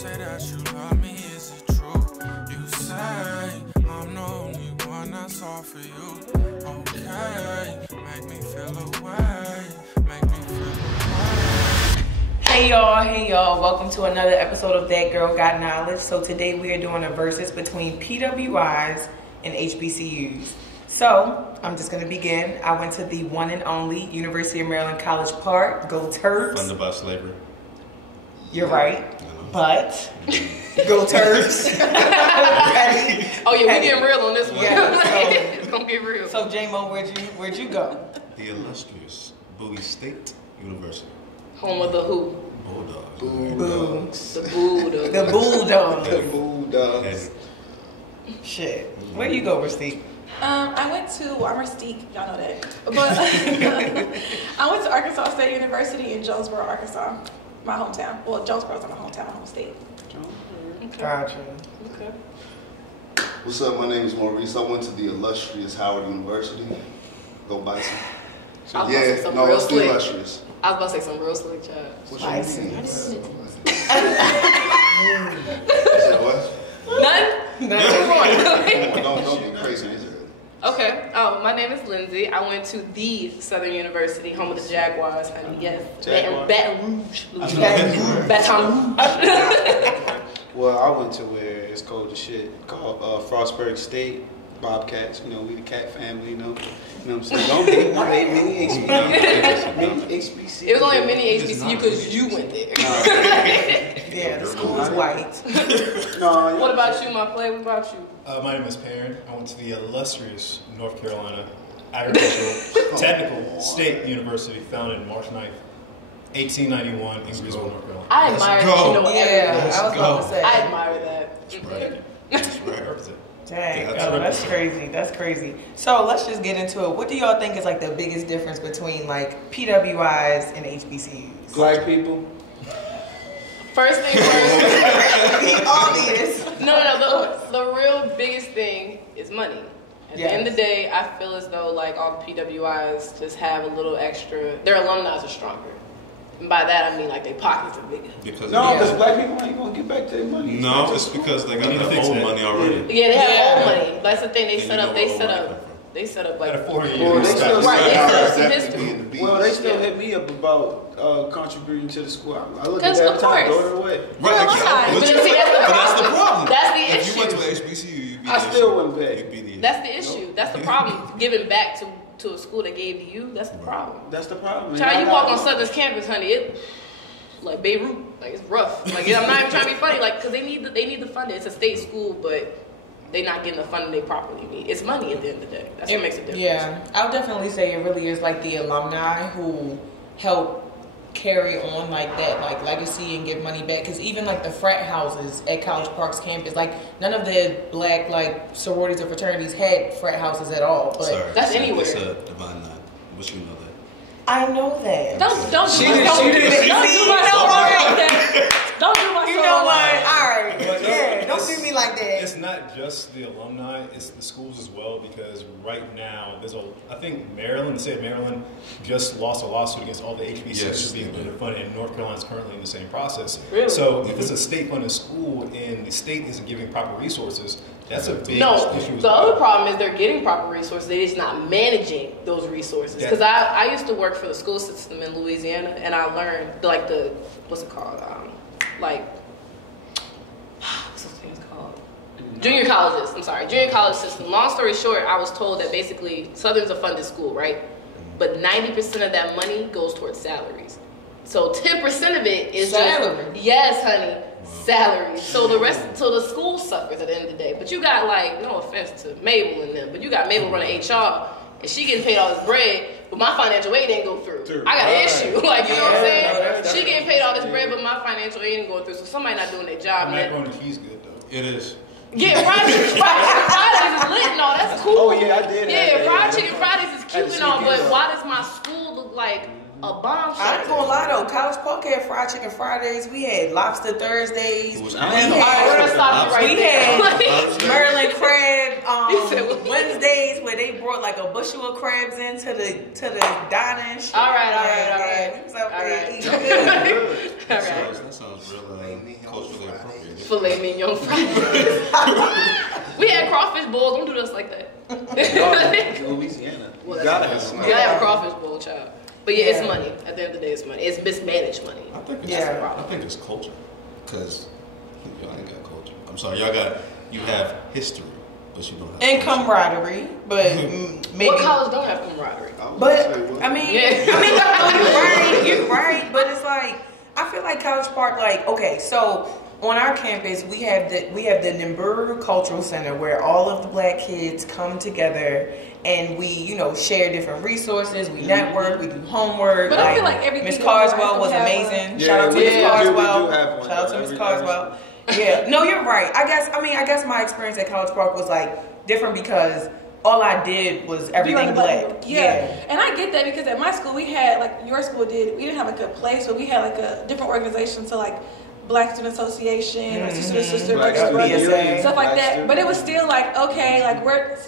say that you love me, is it true? You say I'm the only one that's all for you. Okay, make me feel away, make me feel away. Hey y'all, welcome to another episode of That Girl Got Knowledge. So today we are doing a versus between PWIs and HBCUs. So I'm just gonna begin. I went to the one and only University of Maryland College Park. Go Turks. Funded by slavery. You're right, but go Turks. Oh yeah, we getting real on this one. Yeah, so, it's gonna get real. So J-Mo, where'd you go? The illustrious Bowie State University. Home of the who? Bulldogs. Bulldogs. The Bulldogs. The Bulldogs. The Bulldogs. Shit. Where you go, Rustique? I went to, I'm Rustique, y'all know that. But I went to Arkansas State University in Jonesboro, Arkansas, my hometown. Well, Jonesboro's my hometown, my home state. Okay. Gotcha. Okay. What's up? My name is Maurice. I went to the illustrious Howard University. Go Bison. I was about to say Yeah, something no, real it's the slick. illustrious. I was about to say some real slick, child. What Bison. you mean? What? None? Come on, don't be crazy. Okay. Oh, my name is Lindsay. I went to the Southern University, home of the Jaguars, honey. Yes. Jaguars. Baton Rouge, Louisiana. Baton Rouge. Well, I went to where it's cold as shit, called Frostburg State, Bobcats. You know, we the cat family, you know. You know what I'm saying? Don't be mini HBCU. It was only a mini HBCU because you went there. Yeah, the school is white. What about you, my play? What about you? My name is Perrin. I went to the illustrious North Carolina Agricultural Technical State University, founded March 9th, 1891 in Greensboro, North Carolina. I admire that you know everything. I was about to say. I admire that. That's right. That's right. Represent. Dang, Yeah, that's crazy. That's crazy. So let's just get into it. What do y'all think is like the biggest difference between like PWIs and HBCUs? Black people. First thing first. The obvious. No. The real biggest thing is money. At the end of the day, I feel as though like all the PWIs just have a little extra. Their alumni are stronger. And by that I mean like their pockets are bigger. Because Because black people ain't gonna get back their money. No, it's because they got We need to their fix own that. money already. Yeah, they have old money. That's the thing. And you know where old money come from. They set up like Got a 4-year Well, they still right. They set up some Definitely history. in the beat. Well, they still hit me up about contributing to the school. I look at Because that of time, course. throw it away. Right, But exactly. see, that's the But that's the problem. That's the If you went to issue. an HBCU, you'd be I still wouldn't pay. You'd be the issue. That's the issue. That's the problem. Giving back to a school that gave to you. That's the problem. That's the problem. Child, you walk on Southern's campus, honey. It like Beirut. Like it's rough. Like I'm not even trying to be funny. Like because they need the funding. It's a state school, but they not getting the funding they properly need. It's money at the end of the day. That's what makes a difference. Yeah, I would definitely say it really is like the alumni who help carry on like that, like legacy and give money back. Because even like the frat houses at College Park's campus, like none of the black like sororities or fraternities had frat houses at all. But Sorry, that's it's anywhere. It's a divine nine. But you know that. I know that. Don't do my She soul did- like that. Don't do my You soul know like what? that. All right. Yeah, don't do me like that. It's not just the alumni, it's the schools as well, because right now, I think Maryland, the state of Maryland, just lost a lawsuit against all the HBCUs Yes. being funded, and North Carolina is currently in the same process. Really? So if it's a state-funded school and the state isn't giving proper resources, that's a big No, issue. as the well. other problem is they're getting proper resources. They're just not managing those resources. Because I used to work for the school system in Louisiana, and I learned like what's it called? What's those things called? Junior colleges. I'm sorry, junior college system. Long story short, I was told that basically Southern's a funded school, right? But 90% of that money goes towards salaries. So 10% of it is Salary? just yes, honey. Salaries. So the school suffers at the end of the day. But you got like, no offense to Mabel and them, but you got Mabel running HR, and she getting paid all this bread, but my financial aid didn't go through. I got an issue. Like, you know what I'm saying? She getting paid all this bread, but my financial aid ain't going through. So somebody not doing their job. Macaroni and cheese good though. It is. Yeah, fried chicken Fridays is lit and all. That's cool. Oh, yeah, I did have Yeah, that. fried chicken Fridays is cute Had to and all, sneak but in, though. why does my school look like a bomb shelter. I ain't gonna lie though, College Park had fried chicken Fridays. We had lobster Thursdays. It was We We're had Lobster. Maryland crab Wednesdays where they brought like a bushel of crabs into the diner and shit. All right. We was out there eating good. That sounds real culturally appropriate. Filet mignon Fridays. We had crawfish bowls. Don't do us like that. Louisiana. Well, You gotta that's have You gotta have a crawfish bowl, child. But yeah, it's money. At the end of the day, it's money. It's mismanaged money. I think it's, Yeah. That's the problem. I think it's culture. Because y'all ain't got culture. I'm sorry, you have history, but you don't have And culture. camaraderie, but maybe. What college don't have camaraderie? But I mean, you're right. But it's like I feel like College Park. Like, okay, so on our campus we have the Nimburu Cultural Center where all of the black kids come together and we share different resources. We network. We do homework. But I feel like every Miss PWI Carswell was have amazing. one. Shout out to Yeah, Miss Carswell. we do have one. Shout out to Miss Every- Carswell. Yeah, no, you're right. I guess my experience at College Park was like different because all I did was everything black. Yeah. And I get that because at my school we had, like your school did, we didn't have like a place, but we had like a different organization, so like Black Student Association, or Sister, Black Brother, Student Union, stuff like Black that. Student But it was still like, okay, like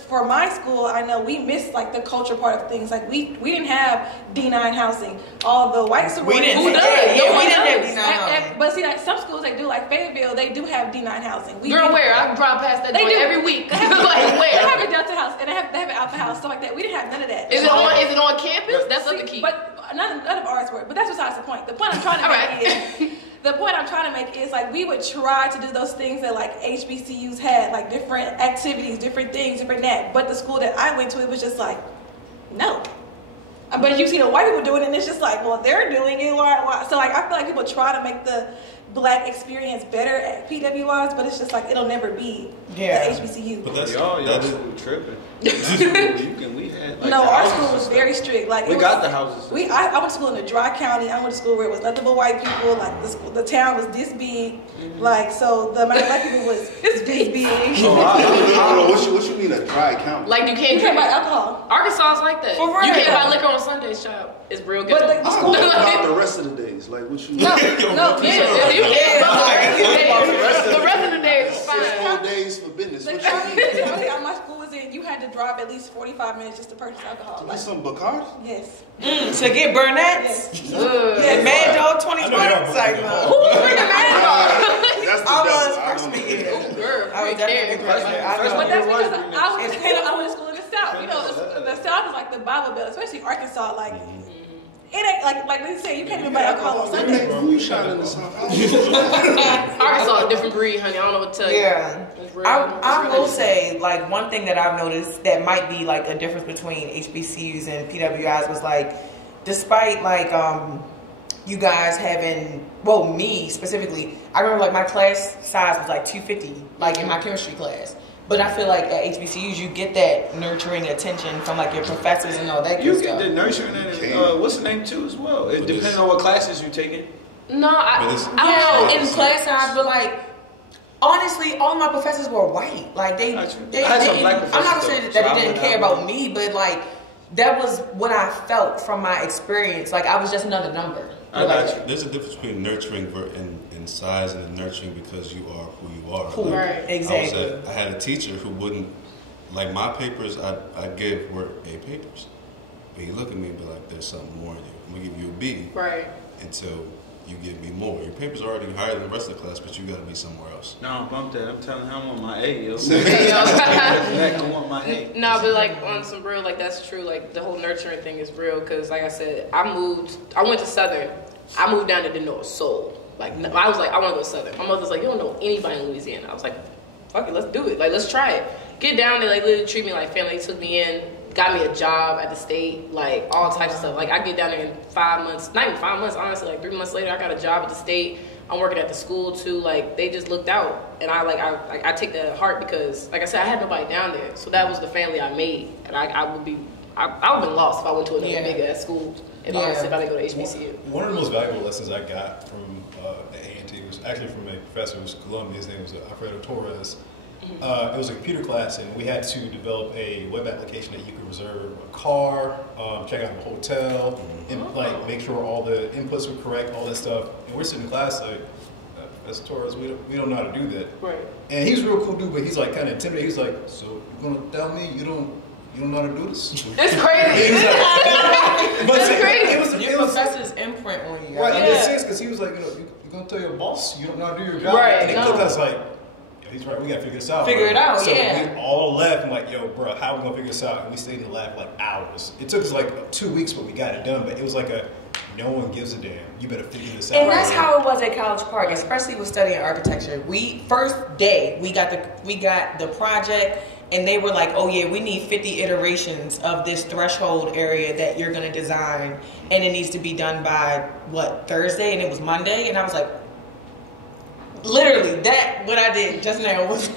for my school, I know we missed like the culture part of things. Like we didn't have D9 housing. All the white sororities. We didn't. Who does? Yeah, we didn't have And- D9 housing. But see, like some schools they do, like Fayetteville, they do have D9 housing. Girl, where? I drive past that They joint do. every week. They have, Like, they where? have a Delta house and they have an Alpha house, stuff like that. We didn't have none of that. Is it on campus? That's up to keep. But none of ours were. But that's besides the point. The point I'm trying to make is the point I'm trying to make is like we would try to do those things that like HBCUs had, like different activities, different things, different that. But the school that I went to, it was just like, no. But you see the white people doing it, and it's just like, well, they're doing it. Why? So like, I feel like people try to make the black experience better at PWIs, but it's just like it'll never be the HBCU. But that's Y'all that's school tripping. We had like No, the our houses school was and very stuff. strict. Like We it got was, the houses. I went to school in the dry county. I went to school where it was nothing but white people. Like the town was this big. Like so, the amount of black people was this big. Oh, I don't know what you mean a dry county. Like you You can't can't drink. buy alcohol. Arkansas is like that. For real. You can't buy liquor on Sundays, child. It's real good. But like, the I'm school, talking about the rest of the days. Like what you no, Yeah, you can't buy the rest of the day is 6 fine. full days for business. the What you county mean? that my school was in, you had to drive at least 45 minutes just to purchase alcohol. Get Like, some Bacardi? yes. To get Burnett's. Yes. Yeah, Mad Dog 20 I know y'all bucks. Like, fucking who was drinking Mad Dog? That's the I devil. was I freshman don't year. know. Girl, I was definitely freshman. I But know. that's because I went to school in the South. You know, the South is like the Bible Belt, especially Arkansas. Like, it ain't like they say, you can't even buy alcohol on Sundays. Who shot in the South? Arkansas, a different breed, honey. I don't know what to tell you. Yeah. It's real. I It's will real. say, like, one thing that I've noticed that might be, like, a difference between HBCUs and PWIs was, like, despite, like, you guys having, well, me specifically, I remember, like, my class size was, like, 250, like, in my chemistry class. But I feel like at HBCUs, you get that nurturing attention from, like, your professors and all that good You stuff. get the nurturing and what's the name too as well. It depends on what classes you're taking. No, I don't know. Yeah, in class size, but, like, honestly, all my professors were white. Like, they I had some black I'm not gonna professors, say though, that so they I didn't would care have about one. me, but, like, that was what I felt from my experience. Like, I was just another number. I got you. There's a difference between nurturing in size and nurturing because you are who you are. Cool. Right. Exactly. I had a teacher who wouldn't, like my papers I give were A papers. But he looked at me and be like, there's something more in you. I'm going to give you a B Right. until you give me more. Your paper's are already higher than the rest of the class, but you got to be somewhere else. No, bump that. I'm telling him I want my A, yo. Yeah. I want my A. No, but like on some real, like that's true. Like the whole nurturing thing is real because, like I said, I went to Southern. I moved down and didn't know a soul. Like I was like, I want to go Southern. My mother's like, you don't know anybody in Louisiana. I was like, fuck it, let's do it. Like let's try it. Get down there, like literally treat me like family. They took me in, got me a job at the state, like all types of stuff. Like I get down there in 5 months, not even 5 months, honestly. Like 3 months later, I got a job at the state. I'm working at the school too. Like they just looked out, and I take that to heart because, like I said, I had nobody down there, so that was the family I made, and I would have been lost if I went to another big ass school. If honestly, if I didn't go to HBCU. One of the most valuable lessons I got from the A&T was actually from a professor who was Columbia. His name was Alfredo Torres. It was a computer class, and we had to develop a web application that you could reserve a car, check out a hotel, and like make sure all the inputs were correct, all that stuff. And we're sitting in class like, as Taurus, we don't know how to do that. Right. And he's a real cool dude, but he's like kind of intimidated. He's like, so you're gonna tell me you don't know how to do this? It's crazy. It's crazy. Your professor's imprint on you. Right, in this sense, because he was like, you're gonna tell your boss you don't know how to do your job. Right, And he looked at us like, he's right, we gotta figure this out. Figure it out, so yeah. we all left and like, yo, bro, how are we gonna figure this out? And we stayed in the lab for like hours. It took us like 2 weeks, but we got it done. But it was like no one gives a damn. You better figure this out. And that's how it was at College Park, especially with studying architecture. First day we got the project, and they were like, oh yeah, we need 50 iterations of this threshold area that you're gonna design, and it needs to be done by Thursday, and it was Monday, and I was like, literally what I did just now was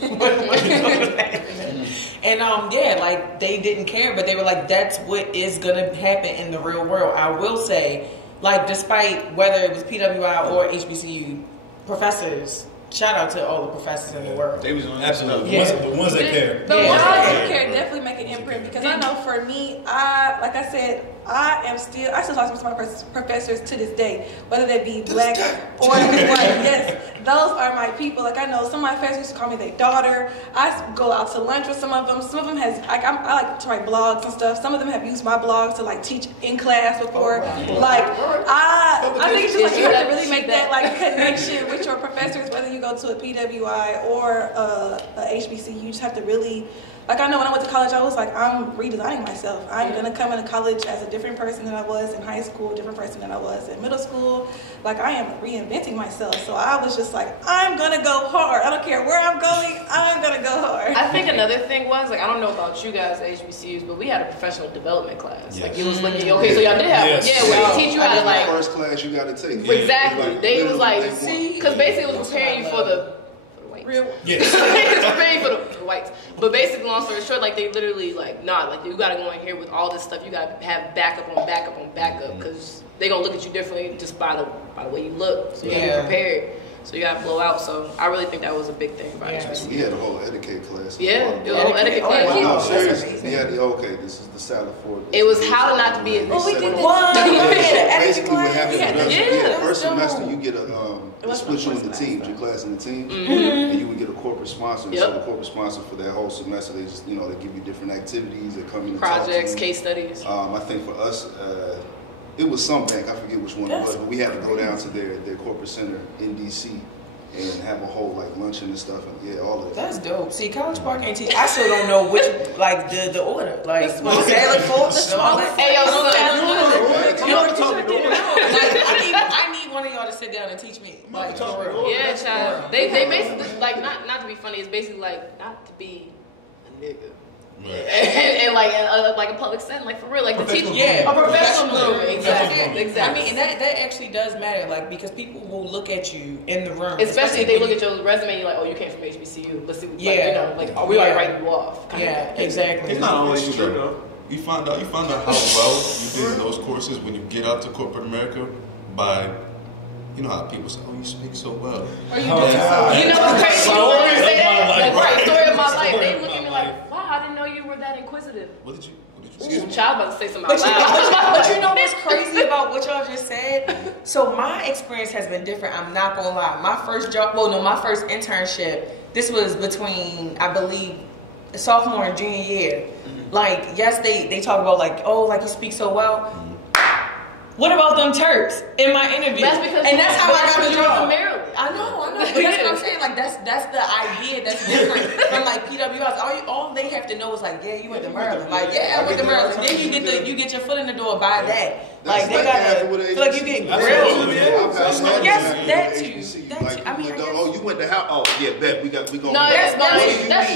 and like they didn't care, but they were like, that's what is gonna happen in the real world. I will say, like, despite whether it was PWI or HBCU professors, shout out to all the professors in the world. They was on absolutely the ones that care. The ones that care definitely make an imprint, because I know for me, like I said, I still talk to my professors to this day, whether they be black or white. Yes, those are my people. Like, I know some of my professors used to call me their daughter. I go out to lunch with some of them. Some of them I like to write blogs and stuff. Some of them have used my blogs to like teach in class before. Like, I think it's just like you have to really make that like connection with your professors, whether you go to a PWI or a HBCU. You just have to really. Like, I know when I went to college, I was like, I'm redesigning myself. I'm going to come into college as a different person than I was in high school, a different person than I was in middle school. Like, I am reinventing myself. So I was just like, I'm going to go hard. I don't care where I'm going. I'm going to go hard. I think another thing was, like, I don't know about you guys at HBCUs, but we had a professional development class. Yes. Like, it was like, okay, so y'all did have Yes. where they teach you how to, like... First class you got to take. Exactly. Like, They was like, see? because basically it was preparing you for the Real. Yeah. it's preparing for the whites. But basically, long story short, like, they literally, like, you gotta go in here with all this stuff. You gotta have backup on backup on backup, because they gonna look at you differently just by the way you look. So you gotta be prepared. So you gotta blow out. So I really think that was a big thing about HBCU. We had a whole etiquette class. Yeah, it was a whole etiquette class. Wow. No, seriously. We had this is the salad for it. It was how not to be a... Oh, we did Basically what happened Yeah. first semester you get they split you into teams, your class and the team, and you would get a corporate sponsor. And so the corporate sponsor for that whole semester, they just, they give you different activities, they come in and projects, talk to you. case studies. I think for us, it was some bank, I forget which one it was, but we had to go down to their corporate center in DC and have a whole like luncheon and stuff, and all of that. That's dope. See, College Park ain't teach. I still don't know which, like, the order, like salad forks and all that. Hey, I need one of y'all to sit down and teach me. Like, for real. Yeah, child. They basically, like, not to be funny, it's basically like not to be a nigga. Right. And like a public setting, like, for real, like the teacher, Yeah, a professional movement, exactly. I mean, and that actually does matter, like, because people will look at you in the room, especially if they look at your resume and you're like, oh, you came from HBCU. Let's see, are we like writing you off? Exactly. It's not always true though. You find out how well you did in those courses when you get out to corporate America by, you know how people say, oh, you speak so well. You know what's crazy? Story of my life. They look at me like, wow, I didn't know you were that inquisitive. What did you Ooh, child about to say something out But you know what's crazy about what y'all just said? So my experience has been different. I'm not gonna lie. My first internship, this was between, I believe, sophomore and junior year. Like, yes, they talk about like, oh, like you speak so well. What about them Turks in my interview? That's because that's how I got the job. Maryland. I know. But that's what I'm saying. Like, that's the idea that's different from like PWIs. All they have to know is like, yeah, you went to Maryland. Like, yeah, I went to Maryland. Then you get your foot in the door by that. Like, they gotta feel like you get grilled. Yes, that too. I mean, oh, you went to how? Oh, yeah, bet we going. No, that's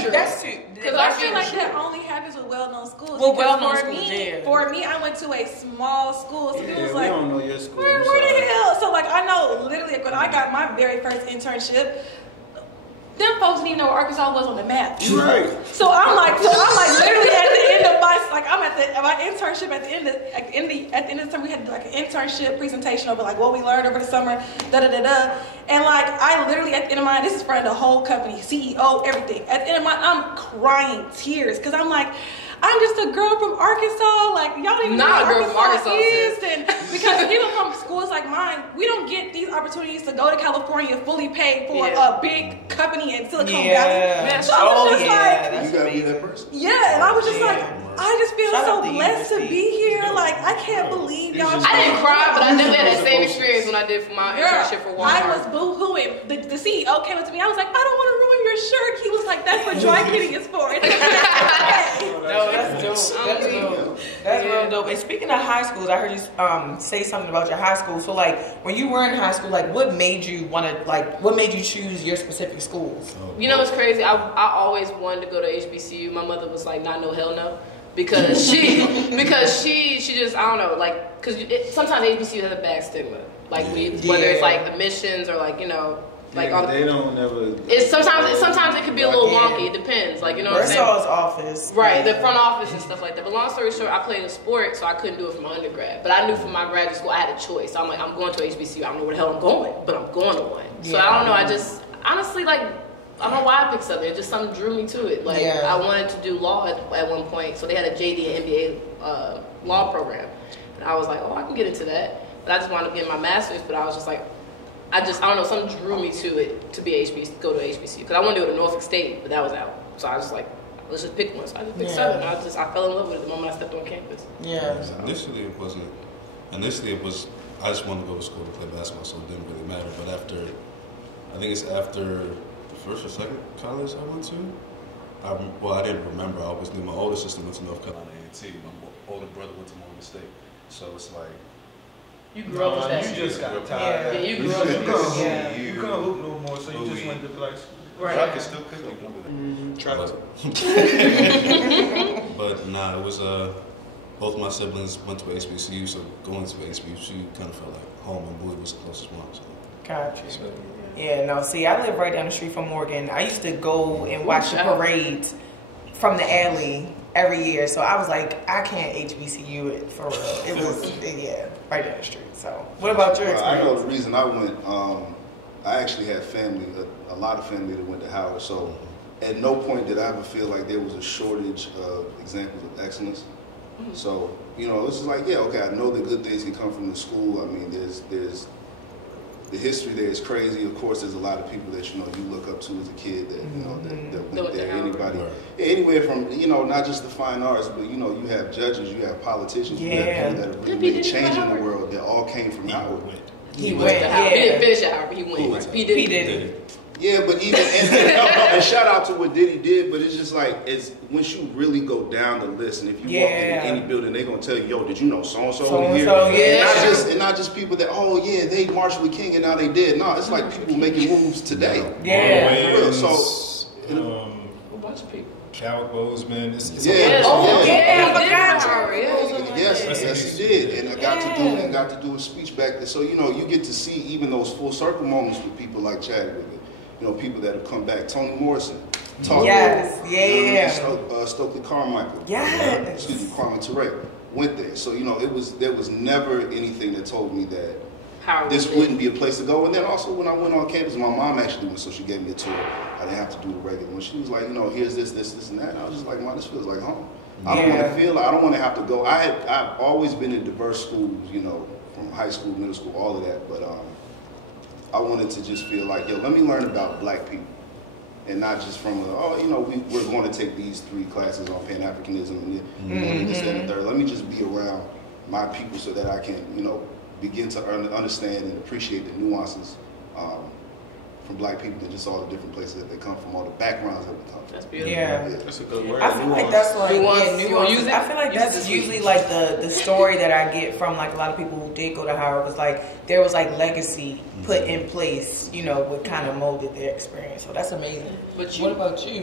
true. That's true. Because I feel like that only happens with well-known schools. Well, well-known schools, For me, I went to a small school, so people was like, we don't know your school. Where the hell? So, like, I know literally when I got my very first internship, them folks didn't even know where Arkansas was on the map. Right. So I'm like literally at the end of my internship at the end of the summer, we had like an internship presentation over like what we learned over the summer, and like I literally at the end of mine, this is for the whole company, CEO, everything. At the end of mine, I'm crying tears because I'm like, I'm just a girl from Arkansas. Like, y'all don't even know what Arkansas is. And because people from schools like mine, we don't get these opportunities to go to California fully paid for a big company in Silicon Valley. So I was just like, you gotta be that person. Yeah, and I was just like, I just feel so blessed to be here. Like, I can't believe y'all. I didn't cry, but I definitely had that same experience when I did for my internship for Walmart. I was boo-hooing. The CEO came up to me. I was like, I don't want to ruin your shirt. He was like, that's what dry cleaning is for. No, that's dope. That's dope. That's real dope. And speaking of high schools, I heard you say something about your high school. So, like, when you were in high school, like, what made you choose your specific schools? You know what's crazy? I always wanted to go to HBCU. My mother was like, no, hell no. Because she just, I don't know, like, because sometimes HBCU has a bad stigma. Like, whether it's like admissions or like, you know, like all they don't never. It's sometimes it could be a little wonky. It depends. Like, you know what I'm saying? Versaw's office. Right, the front office and stuff like that. But long story short, I played a sport, so I couldn't do it for my undergrad. But I knew for my graduate school, I had a choice. So I'm like, I'm going to HBCU. I don't know where the hell I'm going, but I'm going to one. So I don't know. I just, honestly, like, I don't know why I picked something. It just something drew me to it. Like, I wanted to do law at one point. So they had a JD and MBA law program. And I was like, oh, I can get into that. But I just wanted to get my master's. But I was just like, I don't know, something drew me to it to be go to HBCU. Because I wanted to go to Norfolk State, but that was out. So I was just like, let's just pick one. So I just picked Southern. I fell in love with it the moment I stepped on campus. Yeah. Initially it was, I just wanted to go to school to play basketball, so it didn't really matter. But I think it's after the first or second college I went to. I didn't remember. I always knew my older sister went to North Carolina A&T. My older brother went to Morgan State. So it's like, you grew up with that. You just got tired. Yeah, you grew up with that. You couldn't hoop no more, so you just went to place. Right. I can still pick up. But nah, it was both my siblings went to HBCU, so going to HBCU kind of felt like home, and Bowie was the closest one. So. Gotcha. Yeah, no, see, I live right down the street from Morgan. I used to go and watch the parades from the alley every year, so I was like, I can't HBCU it for real. It was, right down the street. So, what about your experience? I know the reason I went, I actually had family, a lot of family that went to Howard, so at no point did I ever feel like there was a shortage of examples of excellence. So, you know, it's just like, I know that good things can come from the school. I mean, there's the history there is crazy. Of course, there's a lot of people that, you know, you look up to as a kid that, you know, that went there. Anybody, anywhere from, you know, not just the fine arts, but, you know, you have judges, you have politicians, you have people that have really made change in the world that all came from Howard. He went. He didn't finish at Howard, but he went. He did. Yeah, but even and shout out to what Diddy did, but it's just like once you really go down the list, and if you walk into any building, they're gonna tell you, "Yo, did you know so and so here?" And not just people that they marched with King and now they did. No, it's like people making moves today. Yeah, for real. So a bunch of people. Chadwick Boseman. Yes, he did, and I got to do a speech back there. So you know, you get to see even those full circle moments with people like Chadwick. You know, people that have come back. Toni Morrison. Stokely Carmichael. Kwame Ture went there. So, you know, there was never anything that told me that this wouldn't be a place to go. And then also when I went on campus, my mom actually went, so she gave me a tour. I didn't have to do the regular one. She was like, you know, here's this, and that. And I was just like, Mom, this feels like home. I don't want to have to go. I've always been in diverse schools, you know, from high school, middle school, all of that. But I wanted to just feel like, let me learn about black people. And not just from, we're going to take these 3 classes on Pan-Africanism and this, that, and the third. Let me just be around my people so that I can, you know, begin to understand and appreciate the nuances from black people and just all the different places that they come from, all the backgrounds that we come from. That's beautiful. Yeah. That's a good word. I feel like that's like nuance. I feel like that's usually like the story that I get from like a lot of people who did go to Howard was like there was like legacy put in place, you know, what kind of molded their experience. So that's amazing. But what about you?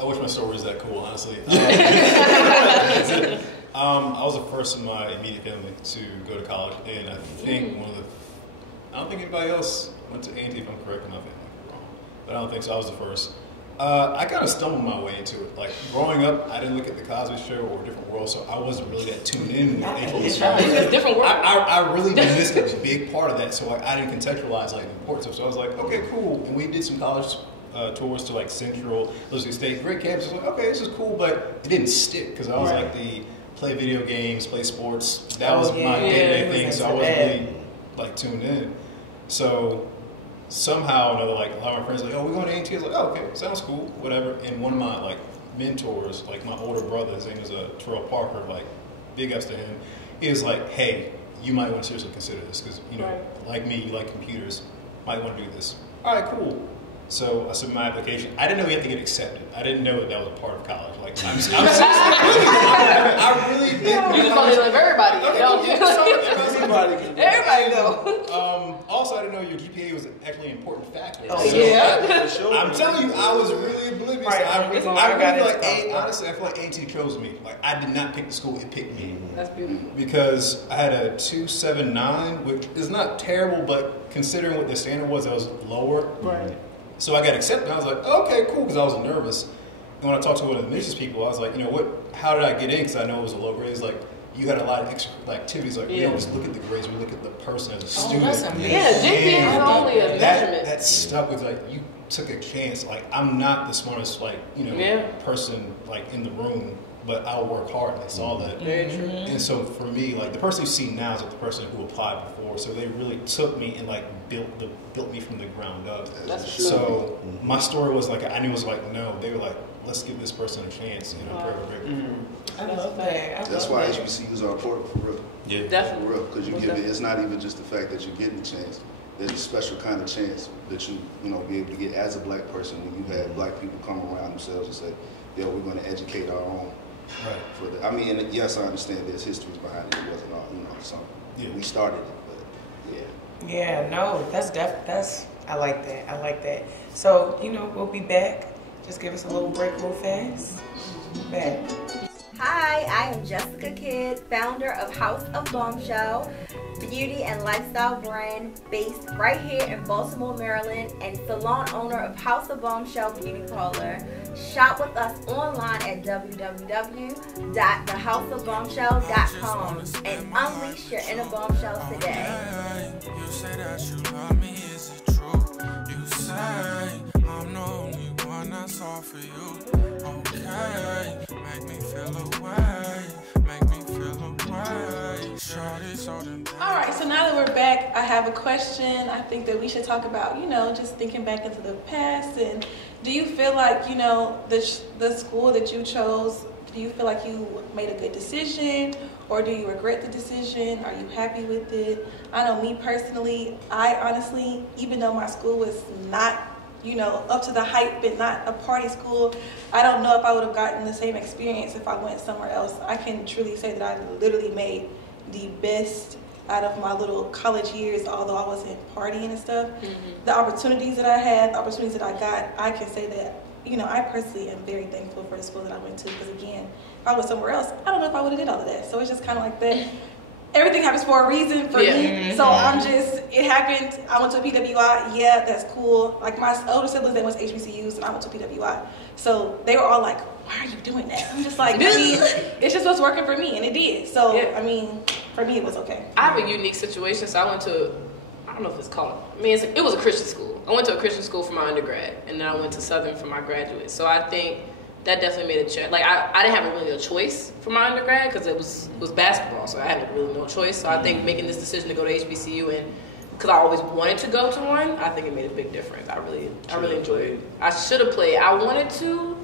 I wish my story was that cool, honestly. I was the first in my immediate family to go to college, and I think I don't think anybody else went to A&T, if I'm correct, and I think I'm wrong. But don't think so. I was the first. I kind of stumbled my way into it. Like, growing up, I didn't look at The Cosby Show or Different World, so I wasn't really that tuned in with HBCUs. It's Different World. I really missed a big part of that, so like, I didn't contextualize like the importance of it. So I was like, okay, cool. And we did some college tours to like Central, Elizabeth State, great campus. I was like, okay, this is cool, but it didn't stick because I was like the play video games, play sports. That was my day-to-day thing, so I wasn't really like tuned in. So somehow or another, like a lot of my friends were like, oh, we're going to A&T. I was like, oh, okay, sounds cool, whatever. And one of my like mentors, like my older brother, his name is Terrell Parker, like big ups to him. He was like, hey, you might want to seriously consider this because, you know, like me, you like computers, might want to do this. All right, cool. So I submitted my application. I didn't know we had to get accepted. I didn't know that was a part of college. Like, I really didn't. You just want to live everybody. Everybody know. Also, I didn't know your GPA was actually an important factor. Oh, so yeah. I'm telling you, I was really oblivious. Right. I really feel like honestly, I feel like A&T chose me. Like, I did not pick the school; it picked me. That's beautiful. Because I had a 2.79, which is not terrible, but considering what the standard was, that was lower. Right. So I got accepted. I was like, okay, cool, because I was nervous. And when I talked to one of the admissions people, I was like, you know what? How did I get in? Because I know it was a low grade. It's like, you had a lot of extra activities. Like, we don't just look at the grades, we look at the person as a student. GPA is only a measurement. That stuck with, like, you took a chance. Like, I'm not the smartest, like, you know, person, like, in the room, but I'll work hard. They saw that. Very true. And so for me, like, the person you see now is like the person who applied before. So they really took me and like built me from the ground up. That's true. So my story was like, I knew it was like, no, they were like, let's give this person a chance. You know, I love that. That's why HBCUs are important for real. Yeah, definitely. For real, because you give it. It's not even just the fact that you're getting a chance. There's a special kind of chance that you know be able to get as a black person when you have black people come around themselves and say, yo, we're going to educate our own. Right. For the, I mean, and yes, I understand there's histories behind it. It wasn't all, you know, something. Yeah. We started it, but yeah. Yeah, no, that's I like that. I like that. So, you know, we'll be back. Just give us a little break real fast. Back. Hi, I am Jessica Kidd, founder of House of Bombshell, beauty and lifestyle brand based right here in Baltimore, Maryland, and salon owner of House of Bombshell Beauty Parlor. Shop with us online at www.thehouseofbombshell.com and unleash your inner bombshells today. You say that you love me, is it true? You say I'm the only one that's all for you. Okay, make me feel away, make me feel away. Shawty, so then. All right, so now that we're back, I have a question. I think that we should talk about, you know, just thinking back into the past. And do you feel like, you know, the school that you chose, do you feel like you made a good decision, or do you regret the decision? Are you happy with it? I know me personally, I honestly, even though my school was not, you know, up to the hype and not a party school, I don't know if I would have gotten the same experience if I went somewhere else. I can truly say that I literally made the best out of my little college years, although I wasn't partying and stuff. The opportunities that I had, the opportunities that I got, I can say that, you know, I personally am very thankful for the school that I went to, because again, if I was somewhere else, I don't know if I would have did all of that. So it's just kind of like that. Everything happens for a reason for me. So I'm just, it happened. I went to a PWI. Yeah, that's cool. Like my older siblings, they went to HBCUs and I went to PWI. So they were all like, why are you doing that? I'm just like, I mean, it's just what's working for me, and it did. So, I mean, for me, it was okay. I have a unique situation. So I went to, I don't know if it's called, I mean, it was a Christian school. I went to a Christian school for my undergrad, and then I went to Southern for my graduate. So I think that definitely made a change. Like, I didn't have really a choice for my undergrad because it was basketball, so I had really no choice. So I think making this decision to go to HBCU, and because I always wanted to go to one, I think it made a big difference. I really enjoyed it. I should have played. I wanted to,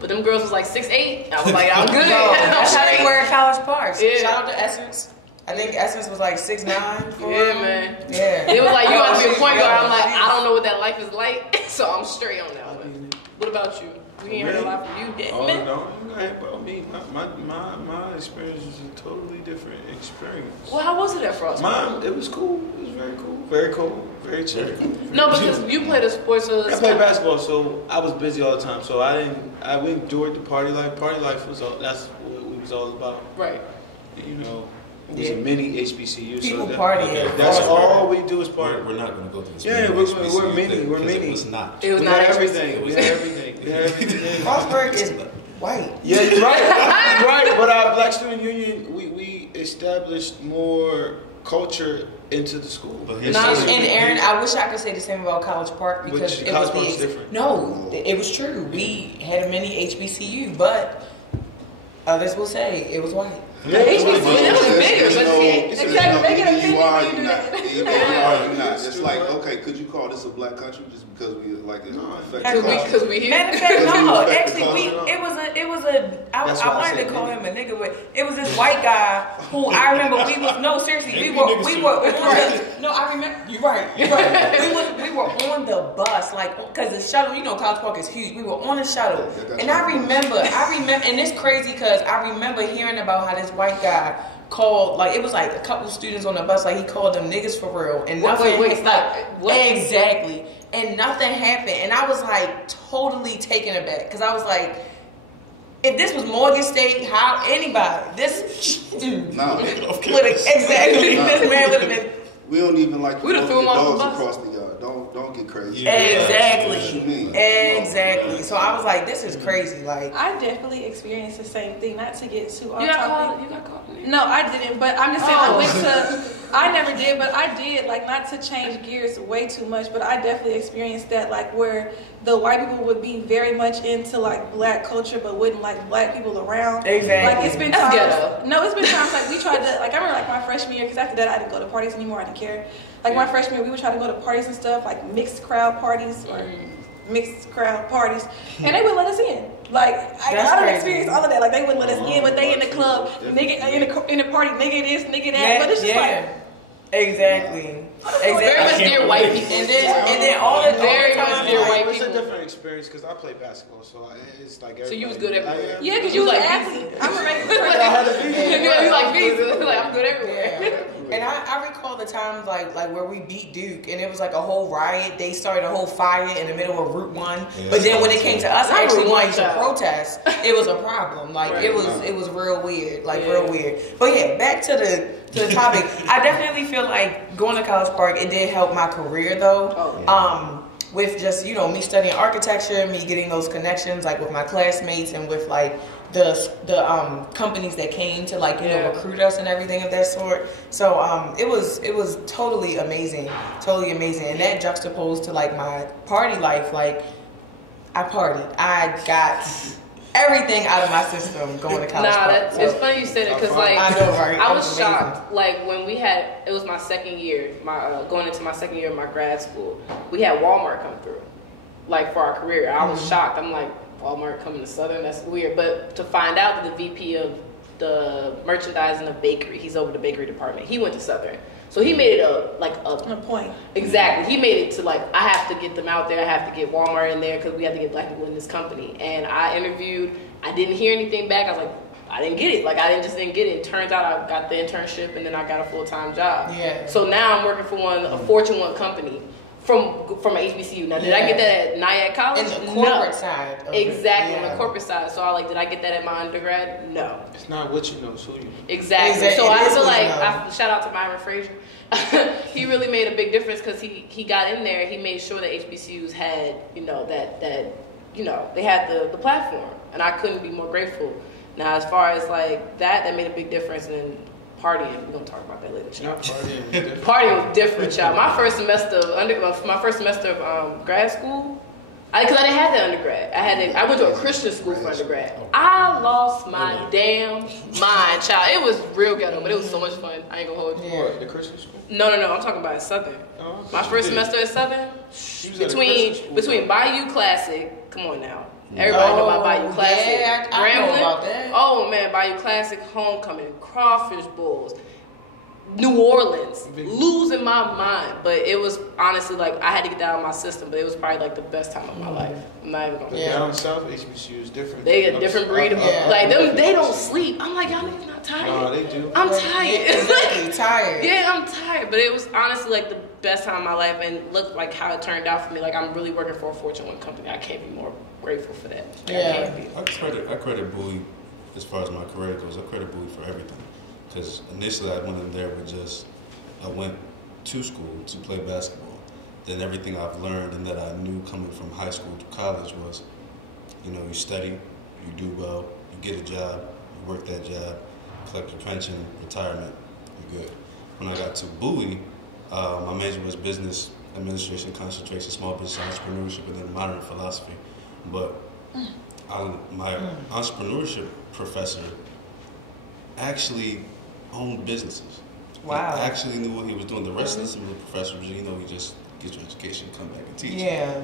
but them girls was like 6'8". I was like, I'm good. That's how they were at College Park. Yeah. Shout out to Essence. I think Essence was like 6'9". Yeah, man. Yeah. It was like, you got to be a point guard. I'm like, I don't know what that life is like, so I'm straight on that one. What about you? We ain't heard a lot from you. Oh, no, I mean, my experience is a totally different experience. Well, how was it at Frost? It was cool. It was very cool. Very cool. Very chill. No, because you played a sport, so I played basketball, so I was busy all the time. So we enjoyed the party life. Party life was all. That's what it was all about. Right. You know, It was a mini HBCU. People so party. That's all we do is party. We're not going to go through this. Yeah, we're mini. We're mini. It was not. It was we not had everything. We had everything. We had everything. Frostburg is white. Yeah, you're right. You're right. But our Black Student Union, we established more culture into the school. And Aaron, I wish I could say the same about College Park because it was different. No, it was true. We had a mini HBCU, but others will say it was white. Yeah, HBCU, that was bigger, but exactly. You're not. It's like, okay, could you call this a black country just because we like it? Because we here. Matter of fact, no. Actually, it was a. I wanted to call him a nigga, but it was this white guy who I remember we were on the. No, I remember. You're right. We were on the bus, like, because the shuttle. College Park is huge. We were on the shuttle, and I remember, and it's crazy because I remember hearing about how this white guy called, like, it was like a couple students on the bus, like he called them niggas for real, and nothing. Wait, stop. What? Exactly, and nothing happened, and I was like totally taken aback because I was like, if this was Morgan State, how anybody this no exactly this man would have been. We don't even like we would have threw him off the bus across the yard. Don't get crazy. Exactly. So I was like, this is crazy. Like, I definitely experienced the same thing. Not to get too off topic. You got caught. No, I didn't. But I'm just saying, I never did, but I did. Like, not to change gears way too much, but I definitely experienced that. Like, where the white people would be very much into like black culture, but wouldn't like black people around. Exactly. Like, it's been times. No, it's been times like we tried to. Like, I remember like my freshman year, because after that I didn't go to parties anymore. I didn't care. Like my freshman year, we would try to go to parties and stuff, like mixed crowd parties or mixed crowd parties, and they would let us in. Like I don't experience all of that. Like they wouldn't let us in, but they in the club, nigga in the party, nigga this, nigga that. But it's just like exactly. Very much near white people. And then all the very much near white people. It's a different experience because I play basketball, so it's like everybody. So you was good everywhere. Yeah, because you was an athlete. I'm a regular person. He's like Visa. Like I'm good everywhere. And I recall the times like where we beat Duke and it was like a whole riot. They started a whole fire in the middle of Route 1. Yeah, but then when it came to us actually wanting to protest, it was a problem. Like it was real weird. Like real weird. But yeah, back to the topic. I definitely feel like going to College Park, it did help my career though. With just, me studying architecture, me getting those connections like with my classmates and with like the companies that came to like recruit us and everything of that sort. So it was totally amazing, and that juxtaposed to like my party life. Like I partied, I got everything out of my system going to College Park. It's funny you said it because like I know, right? I was shocked. Like when it was my second year, going into my second year of my grad school, we had Walmart come through, like for our career. I was shocked. I'm like, Walmart coming to Southern, that's weird. But to find out that the VP of the merchandising of bakery, he's over the bakery department, he went to Southern. So he made it a point. Exactly. He made it to like, I have to get them out there. I have to get Walmart in there because we have to get black people in this company. And I interviewed. I didn't hear anything back. I was like, I didn't get it. Like I didn't get it. Turns out I got the internship and then I got a full-time job. Yeah. So now I'm working for a Fortune 1 company. From an HBCU. Now, did I get that at Nyack College? In the corporate side. Exactly, on the corporate side. So did I get that at my undergrad? No. It's not what you know, it's who you know. Exactly. So I feel like, shout out to Myron Frazier. He really made a big difference because he got in there. He made sure that HBCUs had, they had the platform. And I couldn't be more grateful. Now, as far as like that made a big difference. And partying, we're gonna talk about that later, child. Partying was different, child. My first semester of grad school, because I didn't have that undergrad. I went to a Christian school for undergrad. I lost my damn mind, child. It was real ghetto, but it was so much fun. I ain't gonna hold you. What, the Christian school? No. I'm talking about Southern. My first semester at Southern, between Bayou Classic. Come on now. Everybody know about Bayou Classic. Yeah, I know about that. Oh man, Bayou Classic, Homecoming, Crawfish Bowls, New Orleans, losing my mind. But it was honestly like I had to get that out of my system. But it was probably like the best time of my life. I'm not even gonna. Down south, HBCU is different. They a different breed of like them. They don't sleep. I'm like, y'all niggas not tired. No, they do. I'm tired. Exactly, tired. Yeah, I'm tired. But it was honestly like the best time of my life, and look like how it turned out for me. Like I'm really working for a Fortune 1 company. I can't be more grateful for that. I credit Bowie as far as my career goes. I credit Bowie for everything. Because initially I went in there with I went to school to play basketball. Then everything I've learned and that I knew coming from high school to college was, you study, you do well, you get a job, you work that job, collect your pension, retirement, you're good. When I got to Bowie, my major was business administration, concentration, small business entrepreneurship, and then modern philosophy. But my entrepreneurship professor actually owned businesses. Wow. He actually knew what he was doing. The rest of the professors, you just get your education, come back and teach. Yeah.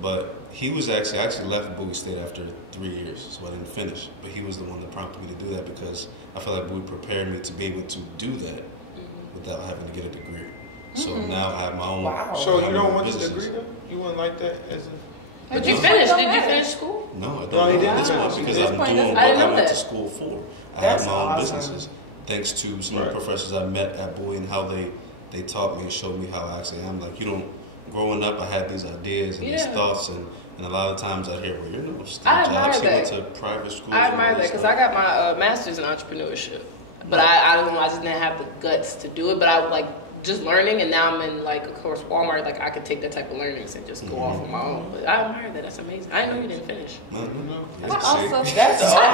But he was I actually left Bowie State after 3 years, so I didn't finish. But he was the one that prompted me to do that because I felt like Bowie prepared me to be able to do that without having to get a degree. So now I have my own. Wow. So you don't want the degree though? You wouldn't like that as a. But you finished? Did you finish school? No, I don't. No, he didn't. This one because I'm doing what I went to school for. I That's have my own awesome. businesses, thanks to some of the professors I met at Bowie and how they taught me and showed me how I actually am. Like growing up, I had these ideas and these thoughts, and a lot of times I hear, well, you're no still jobs. He went to private school. I admire that because I got my master's in entrepreneurship, but I don't know. I just didn't have the guts to do it. But I like just learning, and now I'm in of course Walmart. Like I could take that type of learnings and just go off on my own. But I admire that. That's amazing. I didn't know you didn't finish. I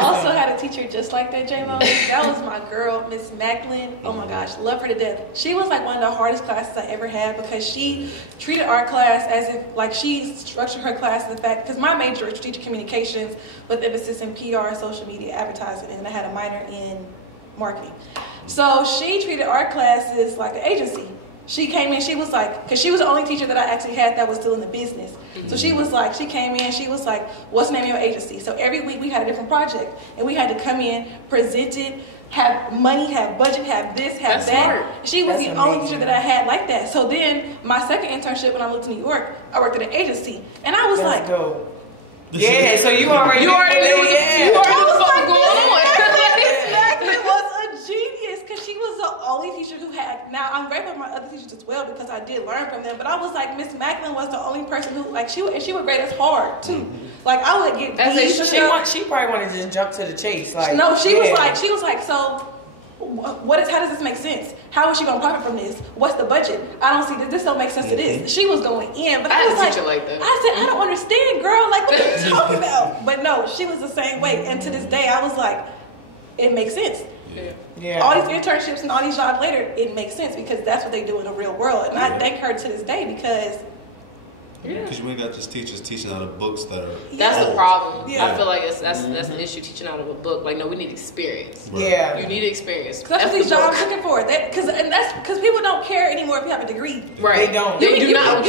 also had a teacher just like that, J-Lo. That was my girl, Miss Macklin. Oh my gosh, love her to death. She was like one of the hardest classes I ever had because she treated our class as if she structured her class in the fact because my major is strategic communications with emphasis in PR, social media, advertising, and I had a minor in marketing. So she treated our classes like an agency. She came in, she was like, because she was the only teacher that I actually had that was still in the business. So she was like, she came in, she was like, what's the name of your agency? So every week we had a different project. And we had to come in, present it, have money, have budget, have this, have that. Smart. She was the only teacher that I had like that. So then my second internship when I moved to New York, I worked at an agency. And I was like, go. Yeah, so you already knew what was going on. She was the only teacher who had. Now I'm grateful for my other teachers as well because I did learn from them. But I was like, Miss Macklin was the only person who she would grade us hard too. Like I would get. She probably wanted to just jump to the chase. Like no, she was like, so how does this make sense? How is she gonna profit from this? What's the budget? I don't see this. This don't make sense to this. She was going in, but I was like that. I said, I don't understand, girl. Like what are you talking about? But no, she was the same way. And to this day, I was like, it makes sense. Yeah. All these internships and all these jobs later, it makes sense because that's what they do in the real world. And I thank her to this day because because you ain't got just teachers teaching out of books that are that's the problem. I feel like that's the issue, teaching out of a book. Like no, we need experience. Yeah, you need experience. That's what these jobs looking for. Because people don't care anymore if you have a degree. Right? They don't. You can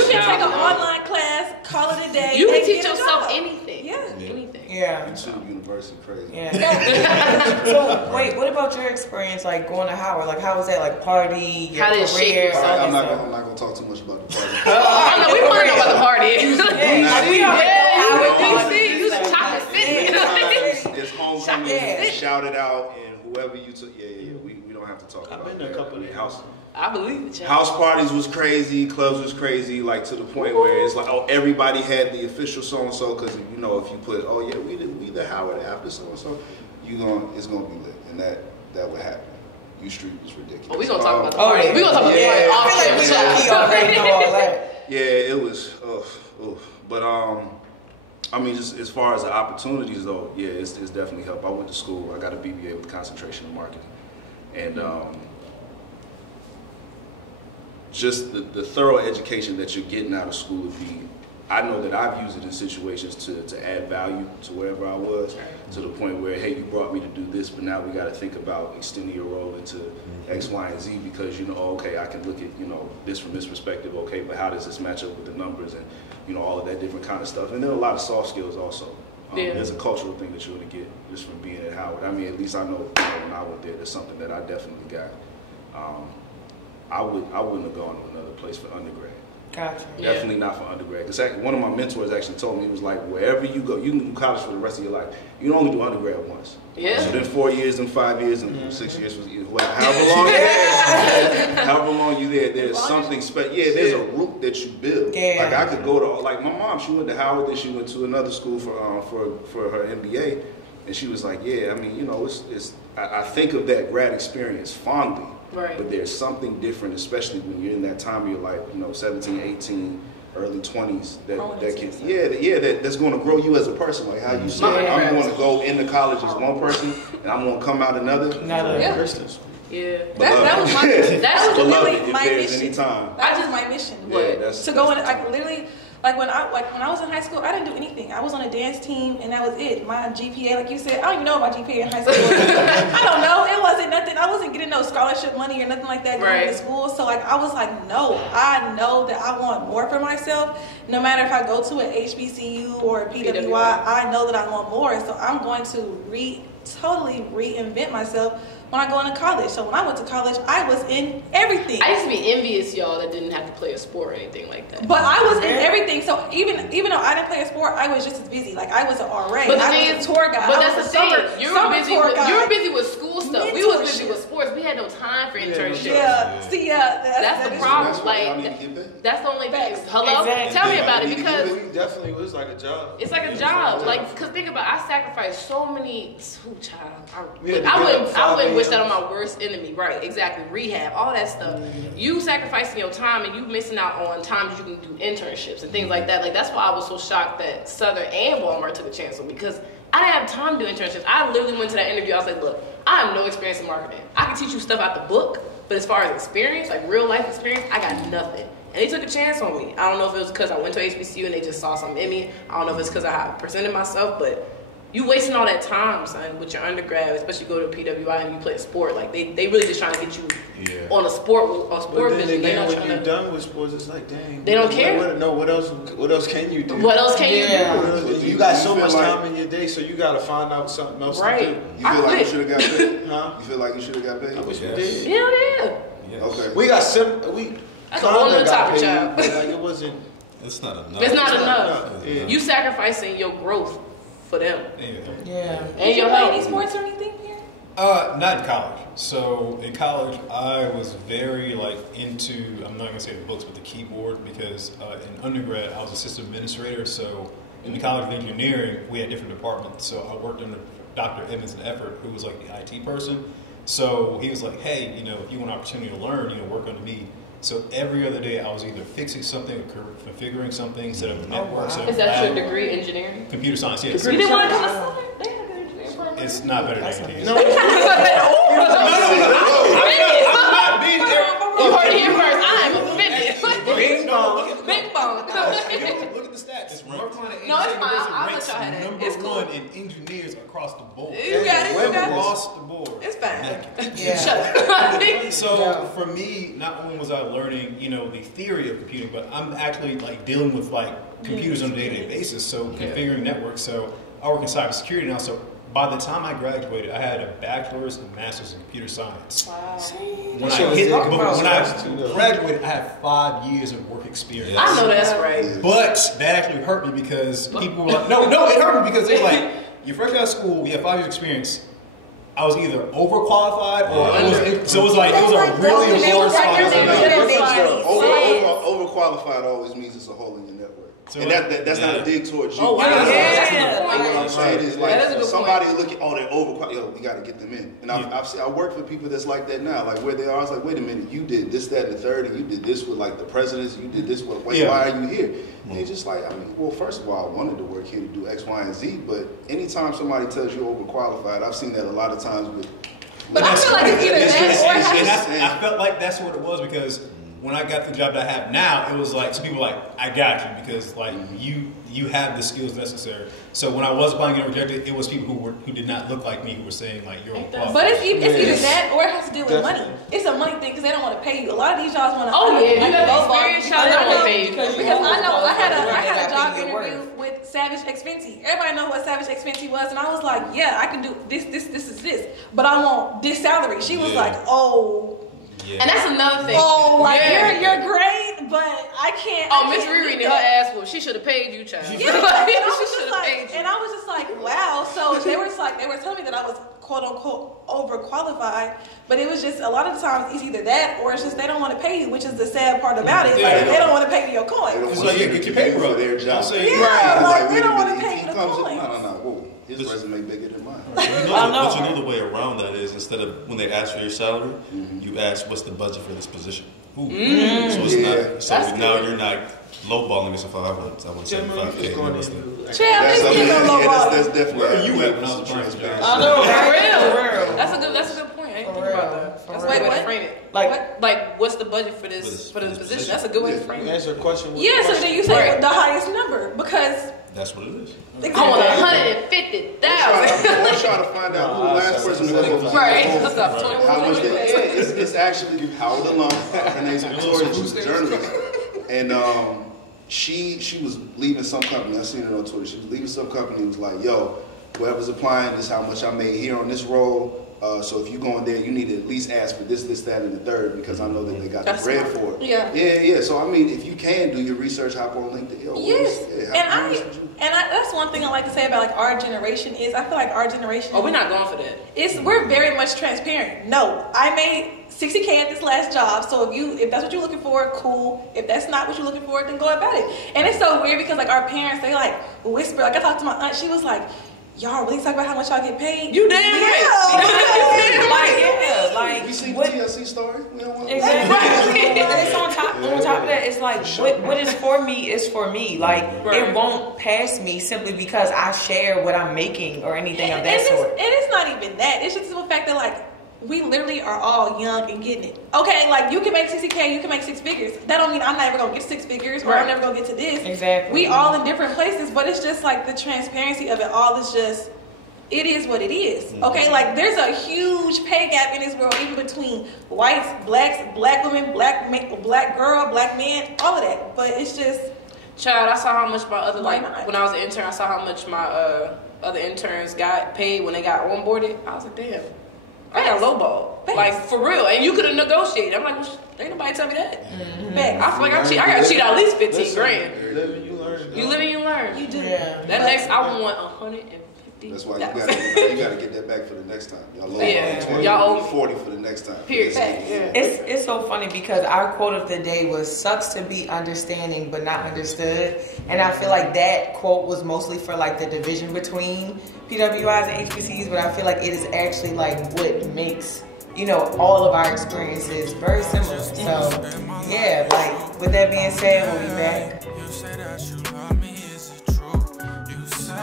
take an online class, call it a day. You can teach yourself anything. Yeah. Anything. Yeah. YouTube University, crazy. Yeah. So wait, what about your experience like going to Howard? Like how was that like party? Your how did it shape yourself? I'm not gonna talk too much about the party. I know we want to know about the party. It's homecoming, shout it out, and whoever you took, we don't have to talk about it. I've been to a couple of house. I believe it. House parties was crazy, clubs was crazy, like to the point where it's like, everybody had the official so and so, because if you put, we the Howard after so and so, it's gonna be lit, and that would happen. U Street was ridiculous. Oh, we gonna talk about the party. We gonna talk about the party. I feel like we already know all that. Yeah, it was. But I mean, just as far as the opportunities, though, it's definitely helped. I went to school. I got a BBA with concentration in marketing, and just the thorough education that you're getting out of school would be. I know that I've used it in situations to add value to wherever I was, to the point where, hey, you brought me to do this, but now we got to think about extending your role into X, Y, and Z because, okay, I can look at, this from this perspective, okay, but how does this match up with the numbers and, all of that different kind of stuff. And then a lot of soft skills also. There's a cultural thing that you're going to get just from being at Howard. I mean, at least I know when I went there, there's something that I definitely got. I wouldn't have gone to another place for undergrad. Gotcha. Definitely not for undergrad. Because one of my mentors actually told me, he was like, wherever you go, you can do college for the rest of your life. You can only do undergrad once. Yeah. So then 4 years and 5 years and 6 years, however long you're there, however long you're there, there's something special. Yeah, there's a route that you build. Yeah. Like I could go to, like my mom, she went to Howard, then she went to another school for her MBA. And she was like, yeah, I mean, you know, I think of that grad experience fondly, right. But there's something different, especially when you're in that time of your life, you know, 17, 18, early 20s, that's going to grow you as a person. Like how you said, I'm going to go into college as one person, and I'm going to come out another. Yeah, that was literally my mission. That was just my mission. To go in, like literally, like when I was in high school, I didn't do anything. I was on a dance team, and that was it. My GPA, like you said, I don't even know about GPA in high school. I don't know. It wasn't nothing. I wasn't getting no scholarship money or nothing like that going to school. So like I was like, no, I know that I want more for myself. No matter if I go to an HBCU or a PWI, I know that I want more. So I'm going to totally reinvent myself when I go into college. So when I went to college, I was in everything. I used to be envious y'all that didn't have to play a sport or anything like that. But I was in everything. So even though I didn't play a sport, I was just as busy. Like I was an RA. But I was a tour guide. But that's the thing. You were busy with school stuff. We was busy with sports. We had no time for internships. That's the problem. That's the only thing. Hello? Exactly. Tell me about it, because it definitely was like a job. It's like a job. Like, because think about it, I sacrificed so many. I wouldn't wish that on my worst enemy. Right, exactly. Rehab, all that stuff. You sacrificing your time and you missing out on times you can do internships and things like that. Like, that's why I was so shocked that Southern and Walmart took a chance on me, because I didn't have time to do internships. I literally went to that interview. I was like, look, I have no experience in marketing. I can teach you stuff out the book, but as far as experience, like real life experience, I got nothing. And they took a chance on me. I don't know if it was because I went to HBCU and they just saw something in me. I don't know if it's because I presented myself, but you wasting all that time, son, with your undergrad, especially go to a PWI and you play a sport. Like, they really just trying to get you on a sport vision. They're not when you're done with sports, it's like, dang. They don't care. What else can you do? What else can you do? You got so much time in your day, so you got to find out something else to do. You feel like you should have got paid? Huh? You feel like you should have got paid? I wish we did. Hell yeah. Yes. Okay. We got that's a whole other topic, child. Like, it wasn't. It's not enough. It's not enough. Yeah. You sacrificing your growth for them. Yeah. Did you play any sports or anything here? Not in college. So in college, I was very into, I'm not gonna say the books, but the keyboard, because in undergrad I was assistant administrator. So in the College of Engineering, we had different departments. So I worked under Dr. Evans and Effort, who was like the IT person. So he was like, hey, if you want an opportunity to learn, work under me. So every other day I was either fixing something or configuring something, set up a network. Is that your degree, engineering? Computer science, yes. You didn't want to come to Southern? They had a good engineering program. It's not better than engineering. No. You heard it here first. I am offended. Bing bong. Bing bong. Look at the stats. It's No, it's fine. I'll let y'all have that. Number one in engineers across the board. You got it. Across the board. It's fine. Yeah. Shut up. So for me, not only was I learning, the theory of computing, but I'm actually dealing with computers on a day-to-day basis. So configuring networks. So I work in cybersecurity now. So by the time I graduated, I had a bachelor's and master's in computer science. Wow. When I graduated, I had 5 years of work experience. I know that's right. But that actually hurt me because people were like, no, it hurt me because they're like, you're fresh out of school, you have 5 years experience. I was either overqualified or it was a really low responsibility. Overqualified always means it's a hole in your network. So and that's not a dig towards you. Oh, wow. That's what I'm saying is somebody look at, they're overqualified. We got to get them in. And I work for people that's like that now. Like where they are, I was like, wait a minute, you did this, that, and the third, and you did this with the presidents, you did this with, why are you here? And they're just well, first of all, I wanted to work here to do X, Y, and Z, but anytime somebody tells you overqualified, I've seen that a lot of times with. But I feel like it's either that or I felt like that's what it was because when I got the job that I have now, it was some people were I got you because you have the skills necessary. So when I was applying and rejected, it was people who did not look like me who were saying you're overqualified. But it's either that or it has to do with money. It's a money thing because they don't want to pay you. A lot of these jobs want to. Oh yeah, you got experience, y'all don't want to pay you. Because I know I had a job interview with Savage X Fenty. Everybody know what Savage X Fenty was, and I was like, yeah, I can do this, but I want this salary. She was like, oh. Yeah. And that's another thing. Oh, you're great, but I can't. Oh, Miss Riri in her ass whooped. She should have paid you, child. Yeah, she should have paid you. And I was just like, wow. So they were telling me that I was quote unquote overqualified, but it was just a lot of the times it's either that or it's just they don't want to pay you, which is the sad part about it. They don't want to pay you your coin. It's like you get your paper up. Their job. They don't want to pay you the comes in, whoa, his resume bigger than mine. But you know the way around that is instead of when they ask for your salary, you ask what's the budget for this position. So it's not. So now you're not lowballing yourself. I want 75K. That's definitely. Where are you at when I was transparent? I know, for real. That's a good point. I didn't think about that. That's a good way to frame it. Like, what's the budget for this position? That's a good way to frame it. Answer a question. Yeah, so then you say the highest number because that's what it is. I want 150,000. I'm trying to find out who the last person was. Right. How much it's actually Howard alum. Her name's Victoria. She's a journalist, and she was leaving some company. I seen it on Twitter. She was leaving some company. It was like, yo, whoever's applying, this is how much I made here on this role. So if you go in there, you need to at least ask for this, that, and the third because I know that they got the bread for it. Yeah. So I mean, if you can do your research, hop on LinkedIn. That's one thing I like to say about like our generation is I feel like our generation. Oh, we're not going for that. We're very much transparent. No, I made $60K at this last job. So if that's what you're looking for, cool. If that's not what you're looking for, then go about it. And it's so weird because like our parents, they like whisper. Like I talked to my aunt, she was like, y'all really talk about how much y'all get paid? You damn right. Like we see TLC stories. We don't want to. Exactly. It's on top of that, it's like what is for me is for me. Like it won't pass me simply because I share what I'm making or anything of that sort. And it's not even that. It's just the fact that like we literally are all young and getting it. Okay, like you can make 60K, you can make six figures. That don't mean I'm never gonna get 6 figures or I'm never gonna get to this. Exactly. We all in different places, but it's just like the transparency of it all is just, it is what it is. Okay, like there's a huge pay gap in this world, even between whites, blacks, black women, black girl, black man, all of that. But it's just, child, I saw how much my other when I was an intern, I saw how much my other interns got paid when they got onboarded. I was like, damn. I got lowball, like for real, and you could have negotiated. I'm like, well, ain't nobody tell me that. I feel like I got cheated at least 15 grand. You live and you learn. You live and you learn. You do. Yeah. That next, I want 150. That's why you gotta get that back for the next time. Y'all low 20, y'all owe 40 for the next time. Period. It's so funny because our quote of the day was "sucks to be understanding but not understood," and I feel like that quote was mostly for like the division between PWIs and HBCUs, but I feel like it is actually like what makes all of our experiences very similar. So yeah, like with that being said, we'll be back. You say that you love me, is it true? You say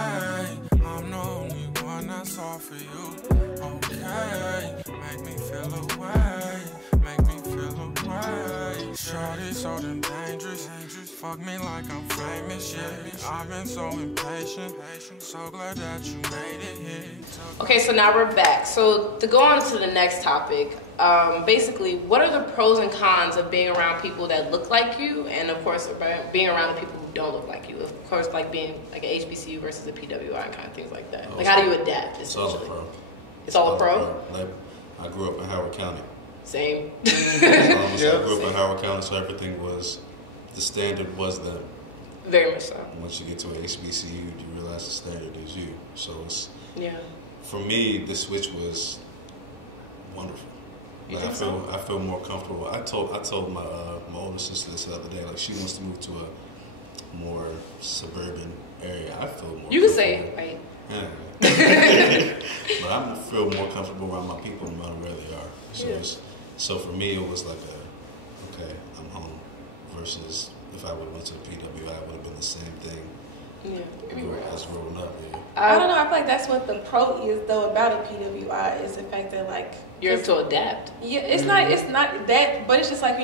I'm the only one that's all for you. Okay, make me feel away, make me feel away. Shorty so damn dangerous, fuck me like I'm famous, yeah. I've been so impatient, so glad that you made it here. Okay, so now we're back. So to go on to the next topic, basically, what are the pros and cons of being around people that look like you, and of course, being around the people who don't look like you? Of course, like being like an HBCU versus a PWI and kind of things like that. Like, how do you adapt? It's all a pro. It's all a pro? Like, I grew up in Howard County. Same. I grew up in Howard County, so everything was, the standard was them. Very much so. Once you get to an HBCU, you realize the standard is you. So it's, for me, the switch was wonderful. Like, I feel more comfortable. I told my my older sister this the other day. Like, she wants to move to a more suburban area. I feel more. You can say, right? Yeah. But I feel more comfortable around my people no matter where they are. So for me, it was like okay, I'm home. Versus if I would have went to the PWI, it would have been the same thing. Yeah, as growing up. Yeah. I don't know. I feel like that's what the pro is though about a PWI is the fact that like you're able to adapt. Yeah, it's not that, but it's just like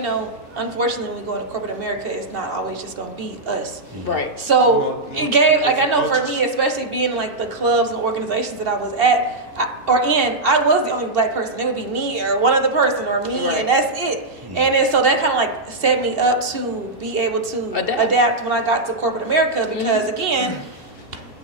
unfortunately, when we go into corporate America, it's not always just gonna be us. Right. So it gave I know for me, especially being in like the clubs and organizations that I was at I was the only black person. It would be me or one other person or me, and that's it. And then, so that kind of like set me up to be able to adapt when I got to corporate America because again,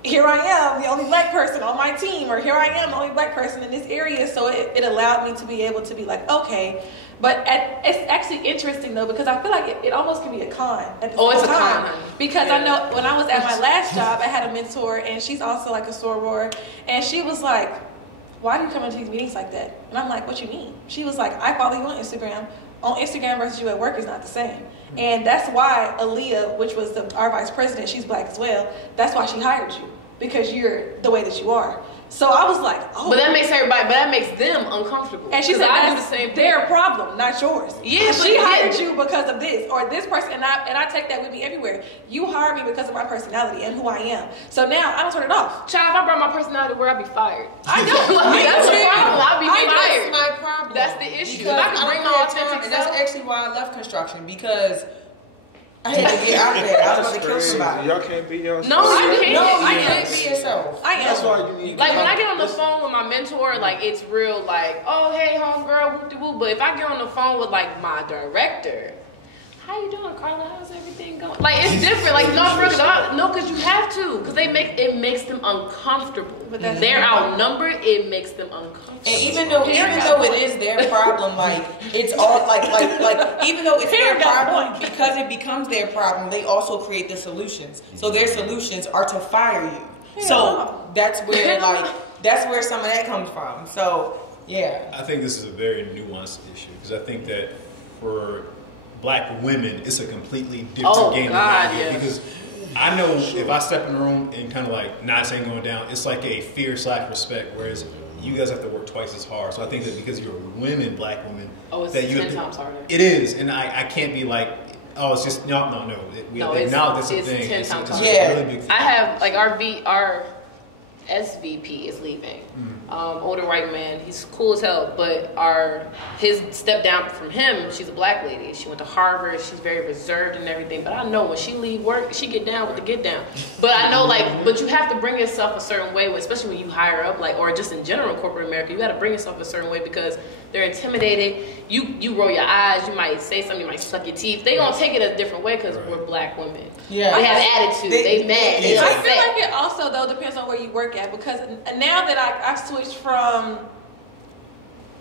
here I am, the only black person on my team, or here I am, the only black person in this area. So it allowed me to be able to be like, okay. But it's actually interesting though because I feel like it almost can be a con at the same time. Because I know when I was at my last job, I had a mentor and she's also like a soror, and she was like, why do you come into these meetings like that? And I'm like, what you mean? She was like, I follow you on Instagram. On Instagram versus you at work is not the same. And that's why Aaliyah, which was our vice president, she's black as well, that's why she hired you. because you're the way that you are. So I was like, oh. But that makes them uncomfortable. And she said, I do that's the same thing. their problem, not yours. Yeah, she hired you because of this, or this person, and I take that with me everywhere. You hired me because of my personality and who I am. So now I don't turn it off. Child, if I brought my personality where I'd be fired. I know. That's the problem. I'd be fired. That's my problem. That's the issue. Because if I can bring my authentic self. That's actually why I left construction, because I had to get out of there. I was about to kill somebody. Y'all can't be yourself. No, you can't. No, you can't be yourself. That's why you need. Like when I get on the phone with my mentor, like it's real. Like, oh hey, homegirl, whoop de whoop. But if I get on the phone with like my director, how you doing, Carla? How's everything going? Like it's different. Like because you have to, because it makes them uncomfortable. But they're outnumbered. It makes them uncomfortable. And even though it is their problem, like it's all like even though it's their problem, because it becomes their problem, they also create the solutions. So their solutions are to fire you. So that's where some of that comes from. So yeah, I think this is a very nuanced issue, because I think that for Black women, it's a completely different game. Because I know if I step in the room and kind of like not saying going down, it's like a fear/respect. Whereas you guys have to work twice as hard. So I think that because you're women, Black women, it's that you 10 times harder. It is, and I can't be like, oh, it's just no. We acknowledge that's a thing. 10 times harder. Really big thing. I have like our SVP is leaving. Older white man. He's cool as hell, but his step down from him, she's a Black lady. She went to Harvard. She's very reserved and everything. But I know when she leave work, she get down with the get down. But I know but you have to bring yourself a certain way, especially when you hire up, or just in general corporate America. You got to bring yourself a certain way because they're intimidated. You roll your eyes. You might say something. You might suck your teeth. They gonna take it a different way because we're Black women. Yeah, they have attitude. They mad. I feel like it also though depends on where you work at, because now that I switched from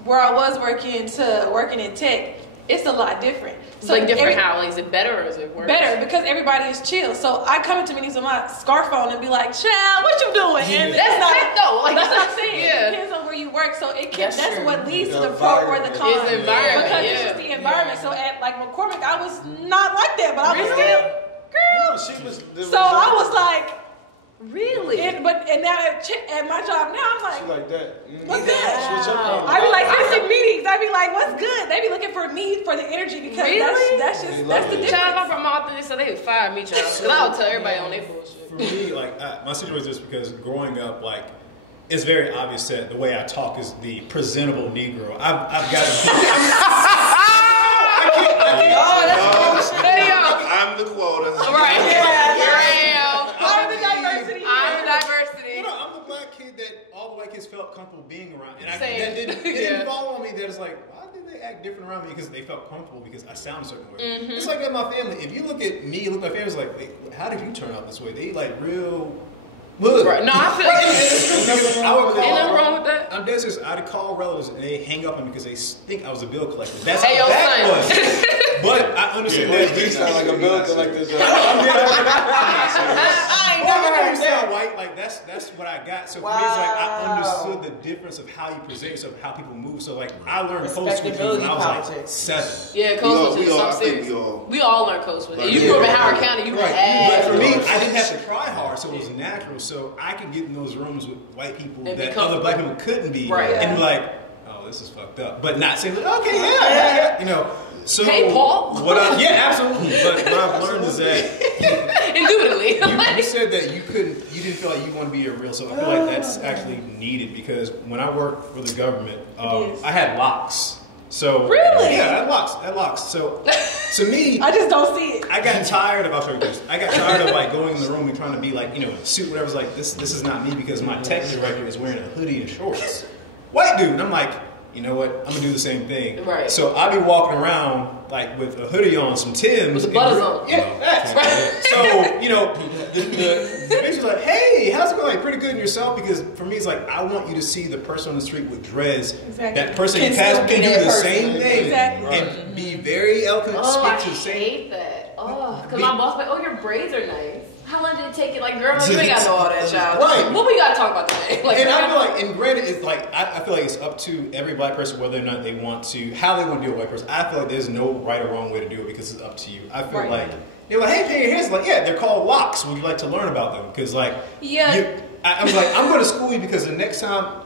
where I was working to working in tech, it's a lot different. So like different how? Like, is it better or is it worse? Better, because everybody is chill. So I come into meetings with my scarf on and be like, "Child, what you doing?" And that's not though. Like that's what I'm saying. It depends on where you work. So that's what leads to the pro or the con. It's the environment. Because it's just the environment. So at like McCormick, I was not like that, but I was still girl. So I was like, really? And now at my job now, I'm like, she like that. What's good? I be like, in meetings, I be like, what's good? They be looking for me for the energy, because that's the difference. Child, I'm from Authentic, so they would fire me, child. Because I would tell everybody on their bullshit. For me, like my situation is because growing up, like it's very obvious that the way I talk is the presentable Negro. I've got to. I'm the quota. Right. Here I am. I'm the diversity. I'm the Black kid that all the white kids felt comfortable being around. And it didn't fall on me that it's like, why did they act different around me? Because they felt comfortable because I sound a certain way. It's like that in my family. If you look at me, look at my family, it's like, how did you turn out this way? They like real... Look. Right. No, I feel like ain't nothing wrong with that. I'm dead serious. I'd call relatives and they hang up on me because they think I was a bill collector. That's hey, how that son. was. But I understand that. You sound like a bill collector. I understand white. Like that's what I got. So for me, it's like I understood the difference of how you present yourself, how people move. So like I learned code switching when I was like 7. Yeah, code switching is something serious. We all learn code switching. You grew up in Howard County. You But for me, I didn't have to try hard, so it was natural. So I could get in those rooms with white people that other Black people couldn't be, and be like, "Oh, this is fucked up," but not saying, like, "Okay, yeah, you know." So hey, Paul. Absolutely. But what I've learned is that indubitably, you said that you didn't feel like you want to be a real. So I feel like that's actually needed, because when I worked for the government, I had locks. So really, yeah, I had locks. So to me, I just don't see it. I got tired of. I'll show you this. I got tired of like going in the room and trying to be like, in a suit, whatever. Like this is not me, because my tech director is wearing a hoodie and shorts. White dude, and I'm like, you know what? I'm gonna do the same thing. Right. So I'll be walking around like with a hoodie on, some Timbs, with the butters on. Yeah, that's right. So the bitch was like, "Hey, how's it going? Pretty good in yourself?" Because for me, it's like I want you to see the person on the street with dreads. Exactly. That person can do the same thing and be very eloquent. Speak to the same. I hate that. Because my boss like, "Oh, your braids are nice." How long did it take you? Like, girl, you ain't got to know all that, child. Right. What we got to talk about today? Like, and I feel like, and granted, it's like, I feel like it's up to every Black person whether or not they want to, how they want to deal with a white person. I feel like there's no right or wrong way to do it, because it's up to you. I feel like, they're like, hey, pay your hands. Like, yeah, they're called locks. Would you like to learn about them? Because, like, I was like, I'm going to school you because the next time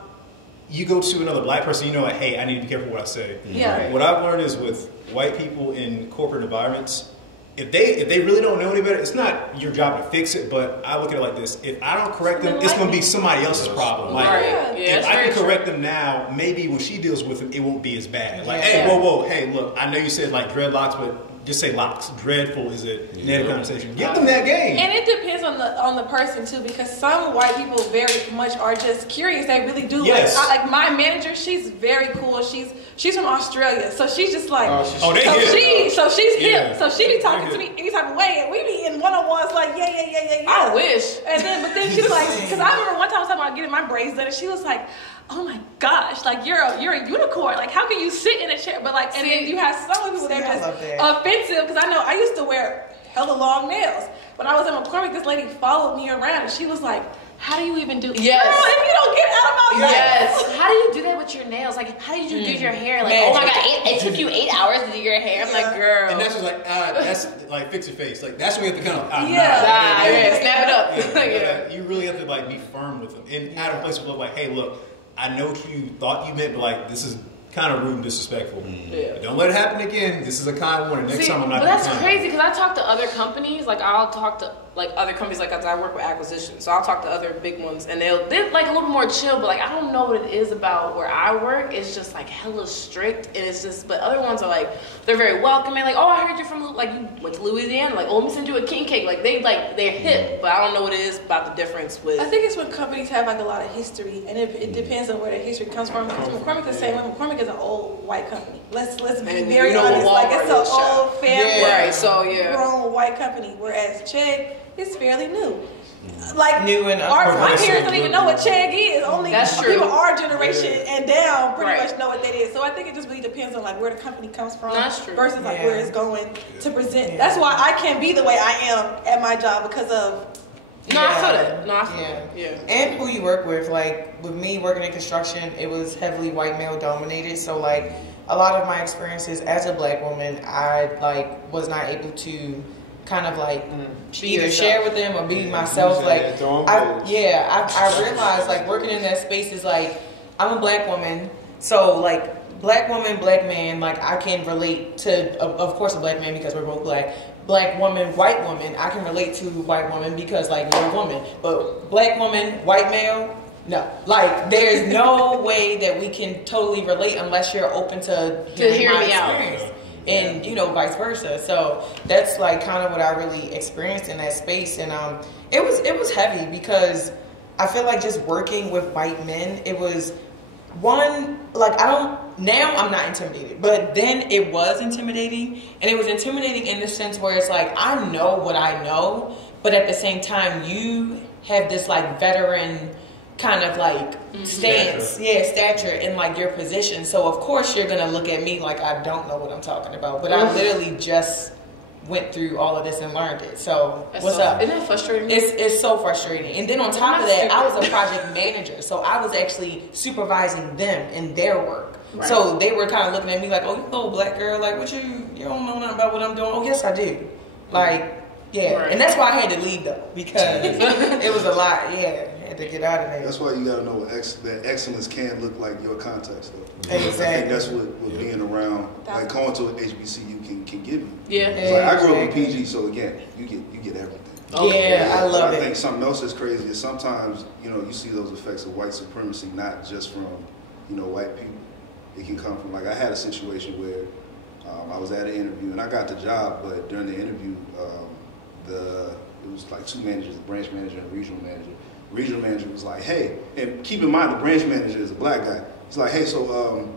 you go to another black person, you know, like, hey, I need to be careful what I say. Yeah. What I've learned is with white people in corporate environments, if they really don't know any better, it's not your job to fix it, but I look at it like this. If I don't correct them, it's going to be somebody else's problem. Like, if I can correct them now, maybe when she deals with it, it won't be as bad. Like, hey, whoa, hey, look, I know you said like dreadlocks, but just say locks. Dreadful is a native conversation. Give them that game. And it depends on the person too, because some white people very much are just curious. They really do. Yes. Like my manager, she's very cool. She's from Australia, so she's just like, so she's hip. So she be talking to me any type of way, and we be in one-on-ones like, yeah. I wish. But then she's like, because I remember one time I was talking about getting my braids done, and she was like, oh my gosh, like you're a unicorn. Like how can you sit in a chair? But like, and then you have some people that are just offensive. Because I know I used to wear hella long nails. When I was in McCormick, this lady followed me around, and she was like, how do you even do? Yes. Girl, if you don't get out of my face. Yes. How do you do that with your nails? Like, how did you do your hair? Like, oh my God, it took you 8 hours to do your hair. I'm like, girl. And that's just like, that's like fix your face. Like that's when you have to kind of snap it up. You really have to like be firm with them and out of place with love. Like, hey, look, I know what you thought you meant, but like this is kind of rude and disrespectful. But don't let it happen again. This is a kind warning. Next time I'm not. But that's crazy because I talk to other companies. Like I'll talk to like other companies. Like I work with acquisitions, so I'll talk to other big ones, and they're like a little more chill. But like I don't know what it is about where I work. It's just like hella strict, and it's just. But other ones are like they're very welcoming. Like, oh, I heard you're from like you went to Louisiana. Like, oh, let me send you a king cake. Like they're hip, but I don't know what it is about the difference with. I think it's when companies have like a lot of history, and it depends on where the history comes from. Because McCormick is saying McCormick is an old white company. Let's be very honest. Like it's an old family grown white company, whereas Chegg is fairly new. Like new and my parents don't even know what Chegg is. Only people our generation and down pretty much know what that is. So I think it just really depends on like where the company comes from versus like where it's going to present. That's why I can't be the way I am at my job because of. I feel that. Yeah. And who you work with. Like with me working in construction, it was heavily white male dominated. So like a lot of my experiences as a black woman, I like was not able to kind of like either share with them or be myself. Like I realized like working in that space is like I'm a black woman, so like black woman, black man, like I can relate to of course a black man because we're both black. Black woman, white woman, I can relate to white woman because like you're a woman. But black woman, white male, no. Like there's no way that we can totally relate unless you're open to hear me out. And vice versa. So that's like kind of what I really experienced in that space. And it was heavy because I feel like just working with white men, it was one, like now I'm not intimidated, but then it was intimidating. And it was intimidating in the sense where it's like, I know what I know, but at the same time, you have this like veteran kind of like stance, stature in like your position. So of course you're gonna look at me like I don't know what I'm talking about, but I literally just went through all of this and learned it. So what's up? Isn't that frustrating? It's so frustrating. And then on top of that, I was a project manager, so I was actually supervising them in their work. Right. So they were kind of looking at me like, oh, you little black girl, like what you don't know nothing about what I'm doing. Oh yes, I do. Like and that's why I had to leave though, because it was a lot. To get out of there. That's why you gotta know that excellence can look like your context though. Exactly. I think that's what being around, like going to an HBCU can give you. Yeah. Like I grew up in PG, so again, you get everything. I love it. I think something else that's crazy is sometimes you see those effects of white supremacy not just from white people. It can come from like I had a situation where I was at an interview and I got the job, but during the interview, it was like two managers, the branch manager and the regional manager. Regional manager was like, hey, and keep in mind the branch manager is a black guy. He's like, hey, so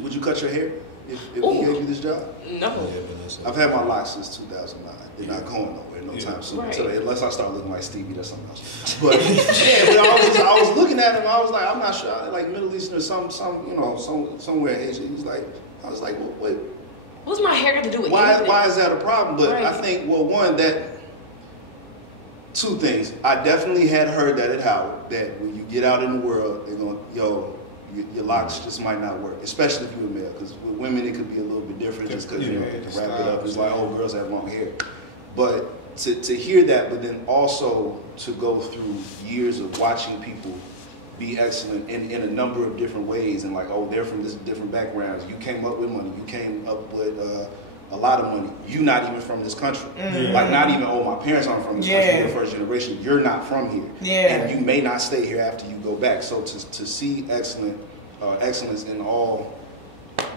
would you cut your hair if we gave you this job? No. I've had my locks since 2009. They're not going nowhere no time soon. Right. So unless I start looking like Stevie, that's something else. But I was looking at him. I was like, I'm not sure. Like Middle Eastern or somewhere in Asia. I was like, well, wait. What's my hair got to do with anything? Why is that a problem? But I think two things. I definitely had heard that at Howard, that when you get out in the world, they're going, your locks just might not work, especially if you're a male. Because with women, it could be a little bit different just because you can wrap it up. It's like, oh, girls have long hair. But to hear that, but then also to go through years of watching people be excellent in a number of different ways, and like, oh, they're from this different backgrounds. You came up with money. You came up with a lot of money. You not even from this country. Like, not even, oh, my parents aren't from this country. You're first generation. You're not from here. And you may not stay here after you go back. So to see excellence in all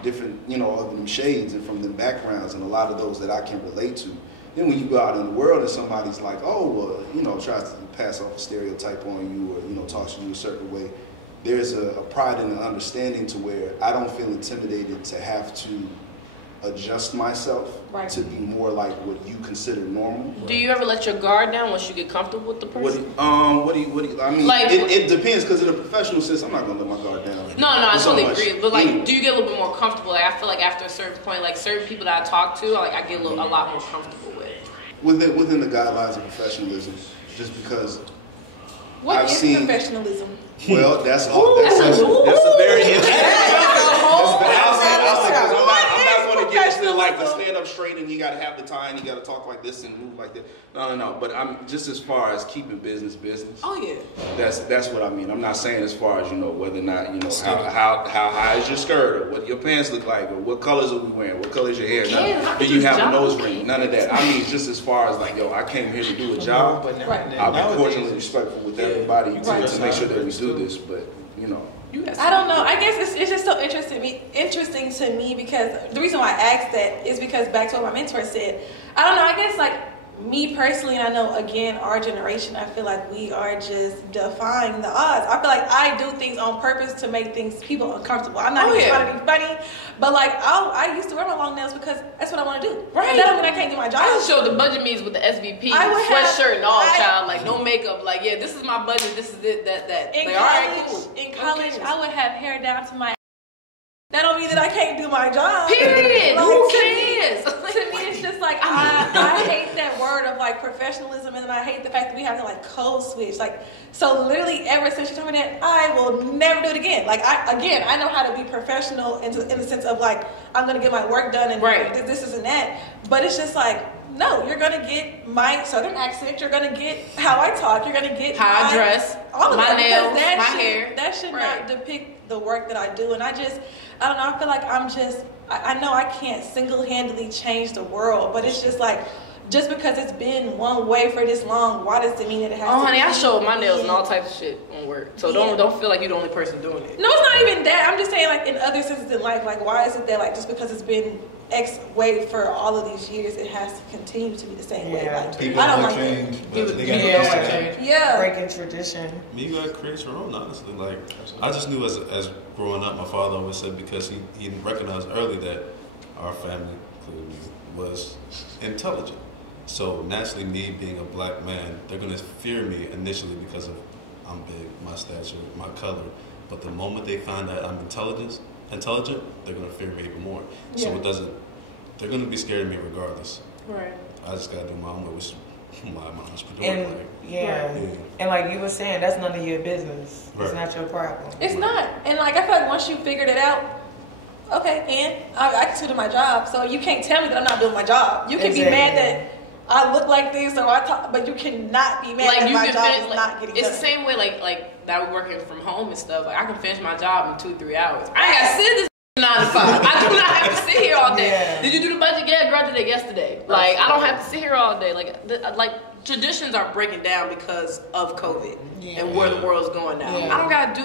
different, of them shades and from them backgrounds, and a lot of those that I can relate to. Then when you go out in the world and somebody's like, oh, well, tries to pass off a stereotype on you, or, talks to you a certain way, there's a pride and an understanding to where I don't feel intimidated to have to adjust myself to be more like what you consider normal. Do you ever let your guard down once you get comfortable with the person? What do you, I mean, like, it depends, because in a professional sense, I'm not going to let my guard down. No, I totally agree. But, like, do you get a little bit more comfortable? Like, I feel like after a certain point, like, certain people that I talk to, I get a lot more comfortable with. Within the guidelines of professionalism, just because I've seen professionalism. Well, that's all. That's a very interesting. I'm not going to get into like the stand up straight and you got to have the tie and you got to talk like this and move like that. No. But I'm just as far as keeping business. Oh yeah. That's what I mean. I'm not saying as far as whether or not how high is your skirt, or what your pants look like, or what colors are we wearing, what color is your hair. Do you have a nose ring? None of that. I mean, just as far as like, I came here to do a job. I'll be cordially respectful with everybody to make sure that we do this. But I don't know. I guess it's just so interesting to me, because the reason why I asked that is because back to what my mentor said. I don't know. I guess like me personally, and I know again our generation, I feel like we are just defying the odds. I feel like I do things on purpose to make people uncomfortable. I'm not even trying to be funny, but like I used to wear my long nails because that's what I want to do. Right. That don't mean I can't do my job. I show the budget meetings with the SVP, sweatshirt and all, child. Like no makeup. Like this is my budget. This is it. That. In college, I would have hair down to my. That don't mean that I can't do my job. Period. Who cares? To me, it's just like I hate that word of like professionalism, and then I hate the fact that we have to like code switch. Like, so literally, ever since you told me that, I will never do it again. Like I know how to be professional in the sense of like I'm gonna get my work done and this and that. But it's just like, no, you're gonna get my southern accent. You're gonna get how I talk. You're gonna get how I dress, all of my that, nails, my hair. That should not depict the work that I do. And I don't know. I feel like I know I can't single-handedly change the world, but it's just like, just because it's been one way for this long, why does it mean that it has to be? Oh, honey, I show my nails and all types of shit on work. So don't feel like you're the only person doing it. No, it's not even that. I'm just saying, like, in other senses in life, like, why is it that, like, just because it's been X way for all of these years, it has to continue to be the same way? Like, people I don't like change. Breaking tradition. You gotta create your own, honestly. Like, I just knew as growing up, my father always said, because he recognized early that our family, including me, was intelligent. So naturally, me being a black man, they're gonna fear me initially because of I'm big, my stature, my color. But the moment they find that I'm intelligent, they're gonna fear me even more. So they're gonna be scared of me regardless. Right. I just gotta do my own way, which is why I'm an entrepreneur. And like you were saying, that's none of your business. It's not your problem. It's not. And like I feel like once you figured it out, okay, and I consider my job. So you can't tell me that I'm not doing my job. You can be mad that I look like this, or I talk, but you cannot be mad that my job is not getting done. It's the same way, like that we're working from home and stuff. Like I can finish my job in 2-3 hours. I ain't gotta sit this 9 to 5. I do not have to sit here all day. Yeah. Did you do the budget? Yeah, girl, I did it yesterday. Like I don't have to sit here all day. Like traditions are breaking down because of COVID and where the world's going now. I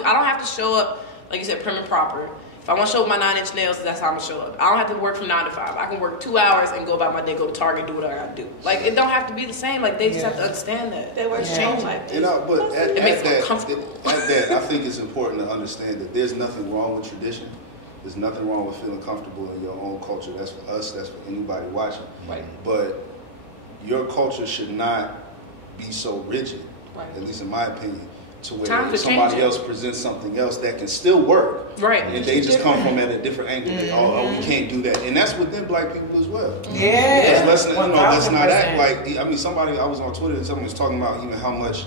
don't have to show up, like you said, prim and proper. If I want to show up my 9-inch nails, that's how I'm going to show up. I don't have to work from 9 to 5. I can work 2 hours and go about my day, go to Target, do what I got to do. Like, it don't have to be the same. Like, they just have to understand that. That works change like this. But it makes them comfortable. At that, I think it's important to understand that there's nothing wrong with tradition. There's nothing wrong with feeling comfortable in your own culture. That's for us. That's for anybody watching. Right. But your culture should not be so rigid, at least in my opinion, to where somebody else presents something else that can still work. Right. And they just come from at a different angle. We can't do that. And that's within black people as well. Yeah. Let's not act like, I was on Twitter and someone was talking about even how much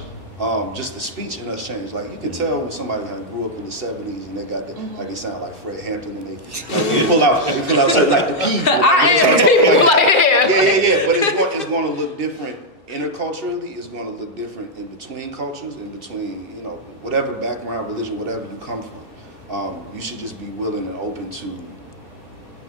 just the speech in us changed. Like, you can tell when somebody kind of grew up in the 70s and they got like they sound like Fred Hampton and they pull out certain, like the people. I am people, Yeah. But it's going to look different interculturally is going to look different in between cultures, in between, whatever background, religion, whatever you come from. You should just be willing and open to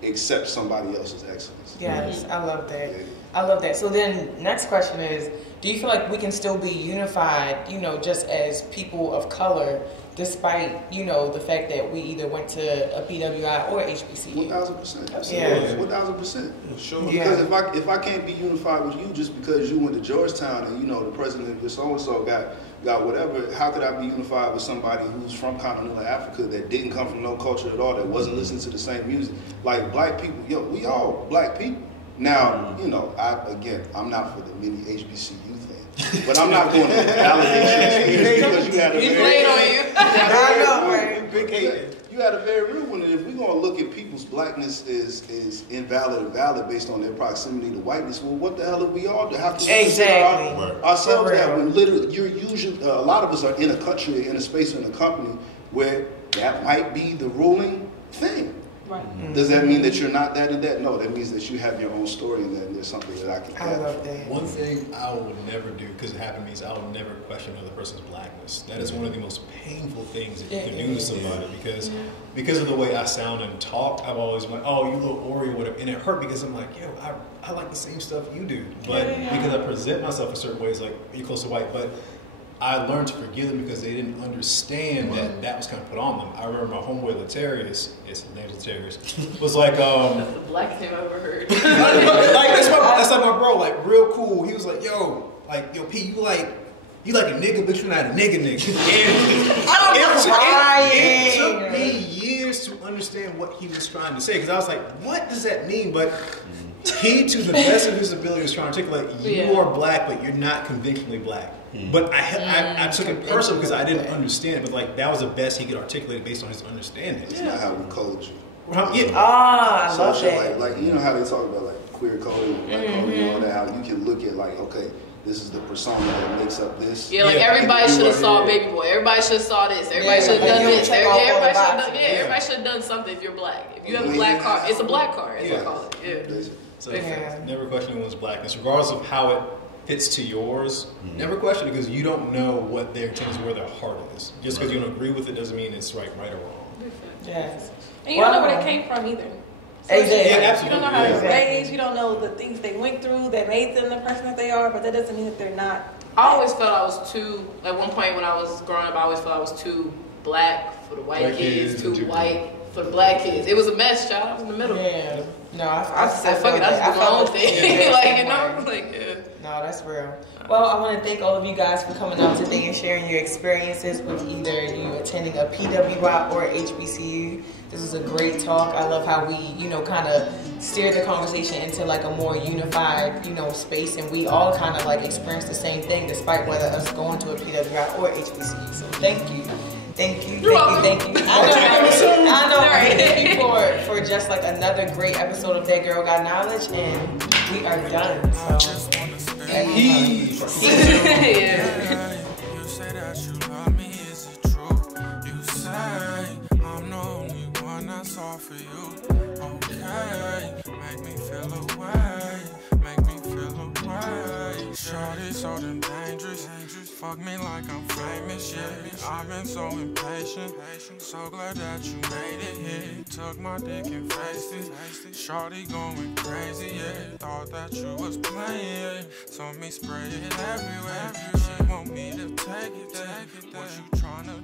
accept somebody else's excellence. Yes, I love that. Yeah. I love that. So then next question is, do you feel like we can still be unified, just as people of color, despite, the fact that we either went to a PWI or HBCU? 1,000%. Absolutely. Yeah. 1,000%. Sure. Because if I can't be unified with you just because you went to Georgetown and, the president of so-and-so got whatever, how could I be unified with somebody who's from continental Africa that didn't come from no culture at all, that wasn't listening to the same music? Like, black people, we all black people. Now, I'm not for the mini HBCU thing, but I'm not going to validate you because you had a you had a very real one. And if we're going to look at people's blackness is invalid or valid based on their proximity to whiteness, well, what the hell have we all done? How can we consider ourselves that when literally you're usually, a lot of us are in a country, in a space, in a company where that might be the ruling thing. Right. Mm-hmm. Does that mean that you're not that and that? No, that means that you have your own story and that there's something that I can have. I love that. One thing I will never do, because it happened to me, is I will never question another person's blackness. That is one of the most painful things that you can do to somebody, because of the way I sound and talk, I've always went, oh, you little Oreo, whatever. And it hurt because I'm like, yo, I like the same stuff you do. But because I present myself in certain ways, like, you're close to white, but I learned to forgive them because they didn't understand that was kind of put on them. I remember my homeboy Latarius, his name's Latarius, was like, that's the blackest name I've ever heard. that's like my bro, like real cool. He was like, yo, P, you like a nigga, but you're not a nigga. It took me years to understand what he was trying to say, because I was like, what does that mean? But he, to the best of his ability, was trying to articulate, you are black, but you're not conventionally black. But I took it personal because I didn't understand it, but that was the best he could articulate based on his understanding. It's not how we code you. I love that. Like how they talk about queer coding, black coding, all that, how you can look at okay, this is the persona that makes up this. Yeah, everybody should have saw Baby Boy. Everybody should have saw this. Everybody should have done this. Everybody should have done something if you're black. If you have a black card, it's a black card, as they call it. So never question anyone's blackness, regardless of how it fits to yours. Never question it, because you don't know what their intentions, where their heart is. Just because you don't agree with it doesn't mean it's right or wrong. Yes. And you don't know where they came from either. So exactly. You don't know how they were raised. You don't know the things they went through that made them the person that they are, but that doesn't mean that they're not. I always felt I was too, at one point when I was growing up, I always felt I was too black for the white kids, too white for the black kids. It was a mess, child. I was in the middle. Yeah. No, I said, fuck it, I just do my own thing. No, that's real. Well, I want to thank all of you guys for coming out today and sharing your experiences with either you attending a PWI or HBCU. This is a great talk. I love how we, kind of steered the conversation into a more unified, space, and we all kind of experienced the same thing, despite whether us going to a PWI or HBCU. So thank you. Thank you. I know. Thank you for just another great episode of That Girl Got Knowledge, and we are done. So, You say that you love me, is it true? You say I'm the only one that's all for you. Okay, make me feel away, make me feel away. Shorty so damn dangerous, fuck me like I'm famous, yeah. I've been so impatient, so glad that you made it, yeah. Took my dick and faced it, shorty going crazy, yeah. Thought that you was playing, yeah. So me spray it everywhere. She want me to take it, what you tryna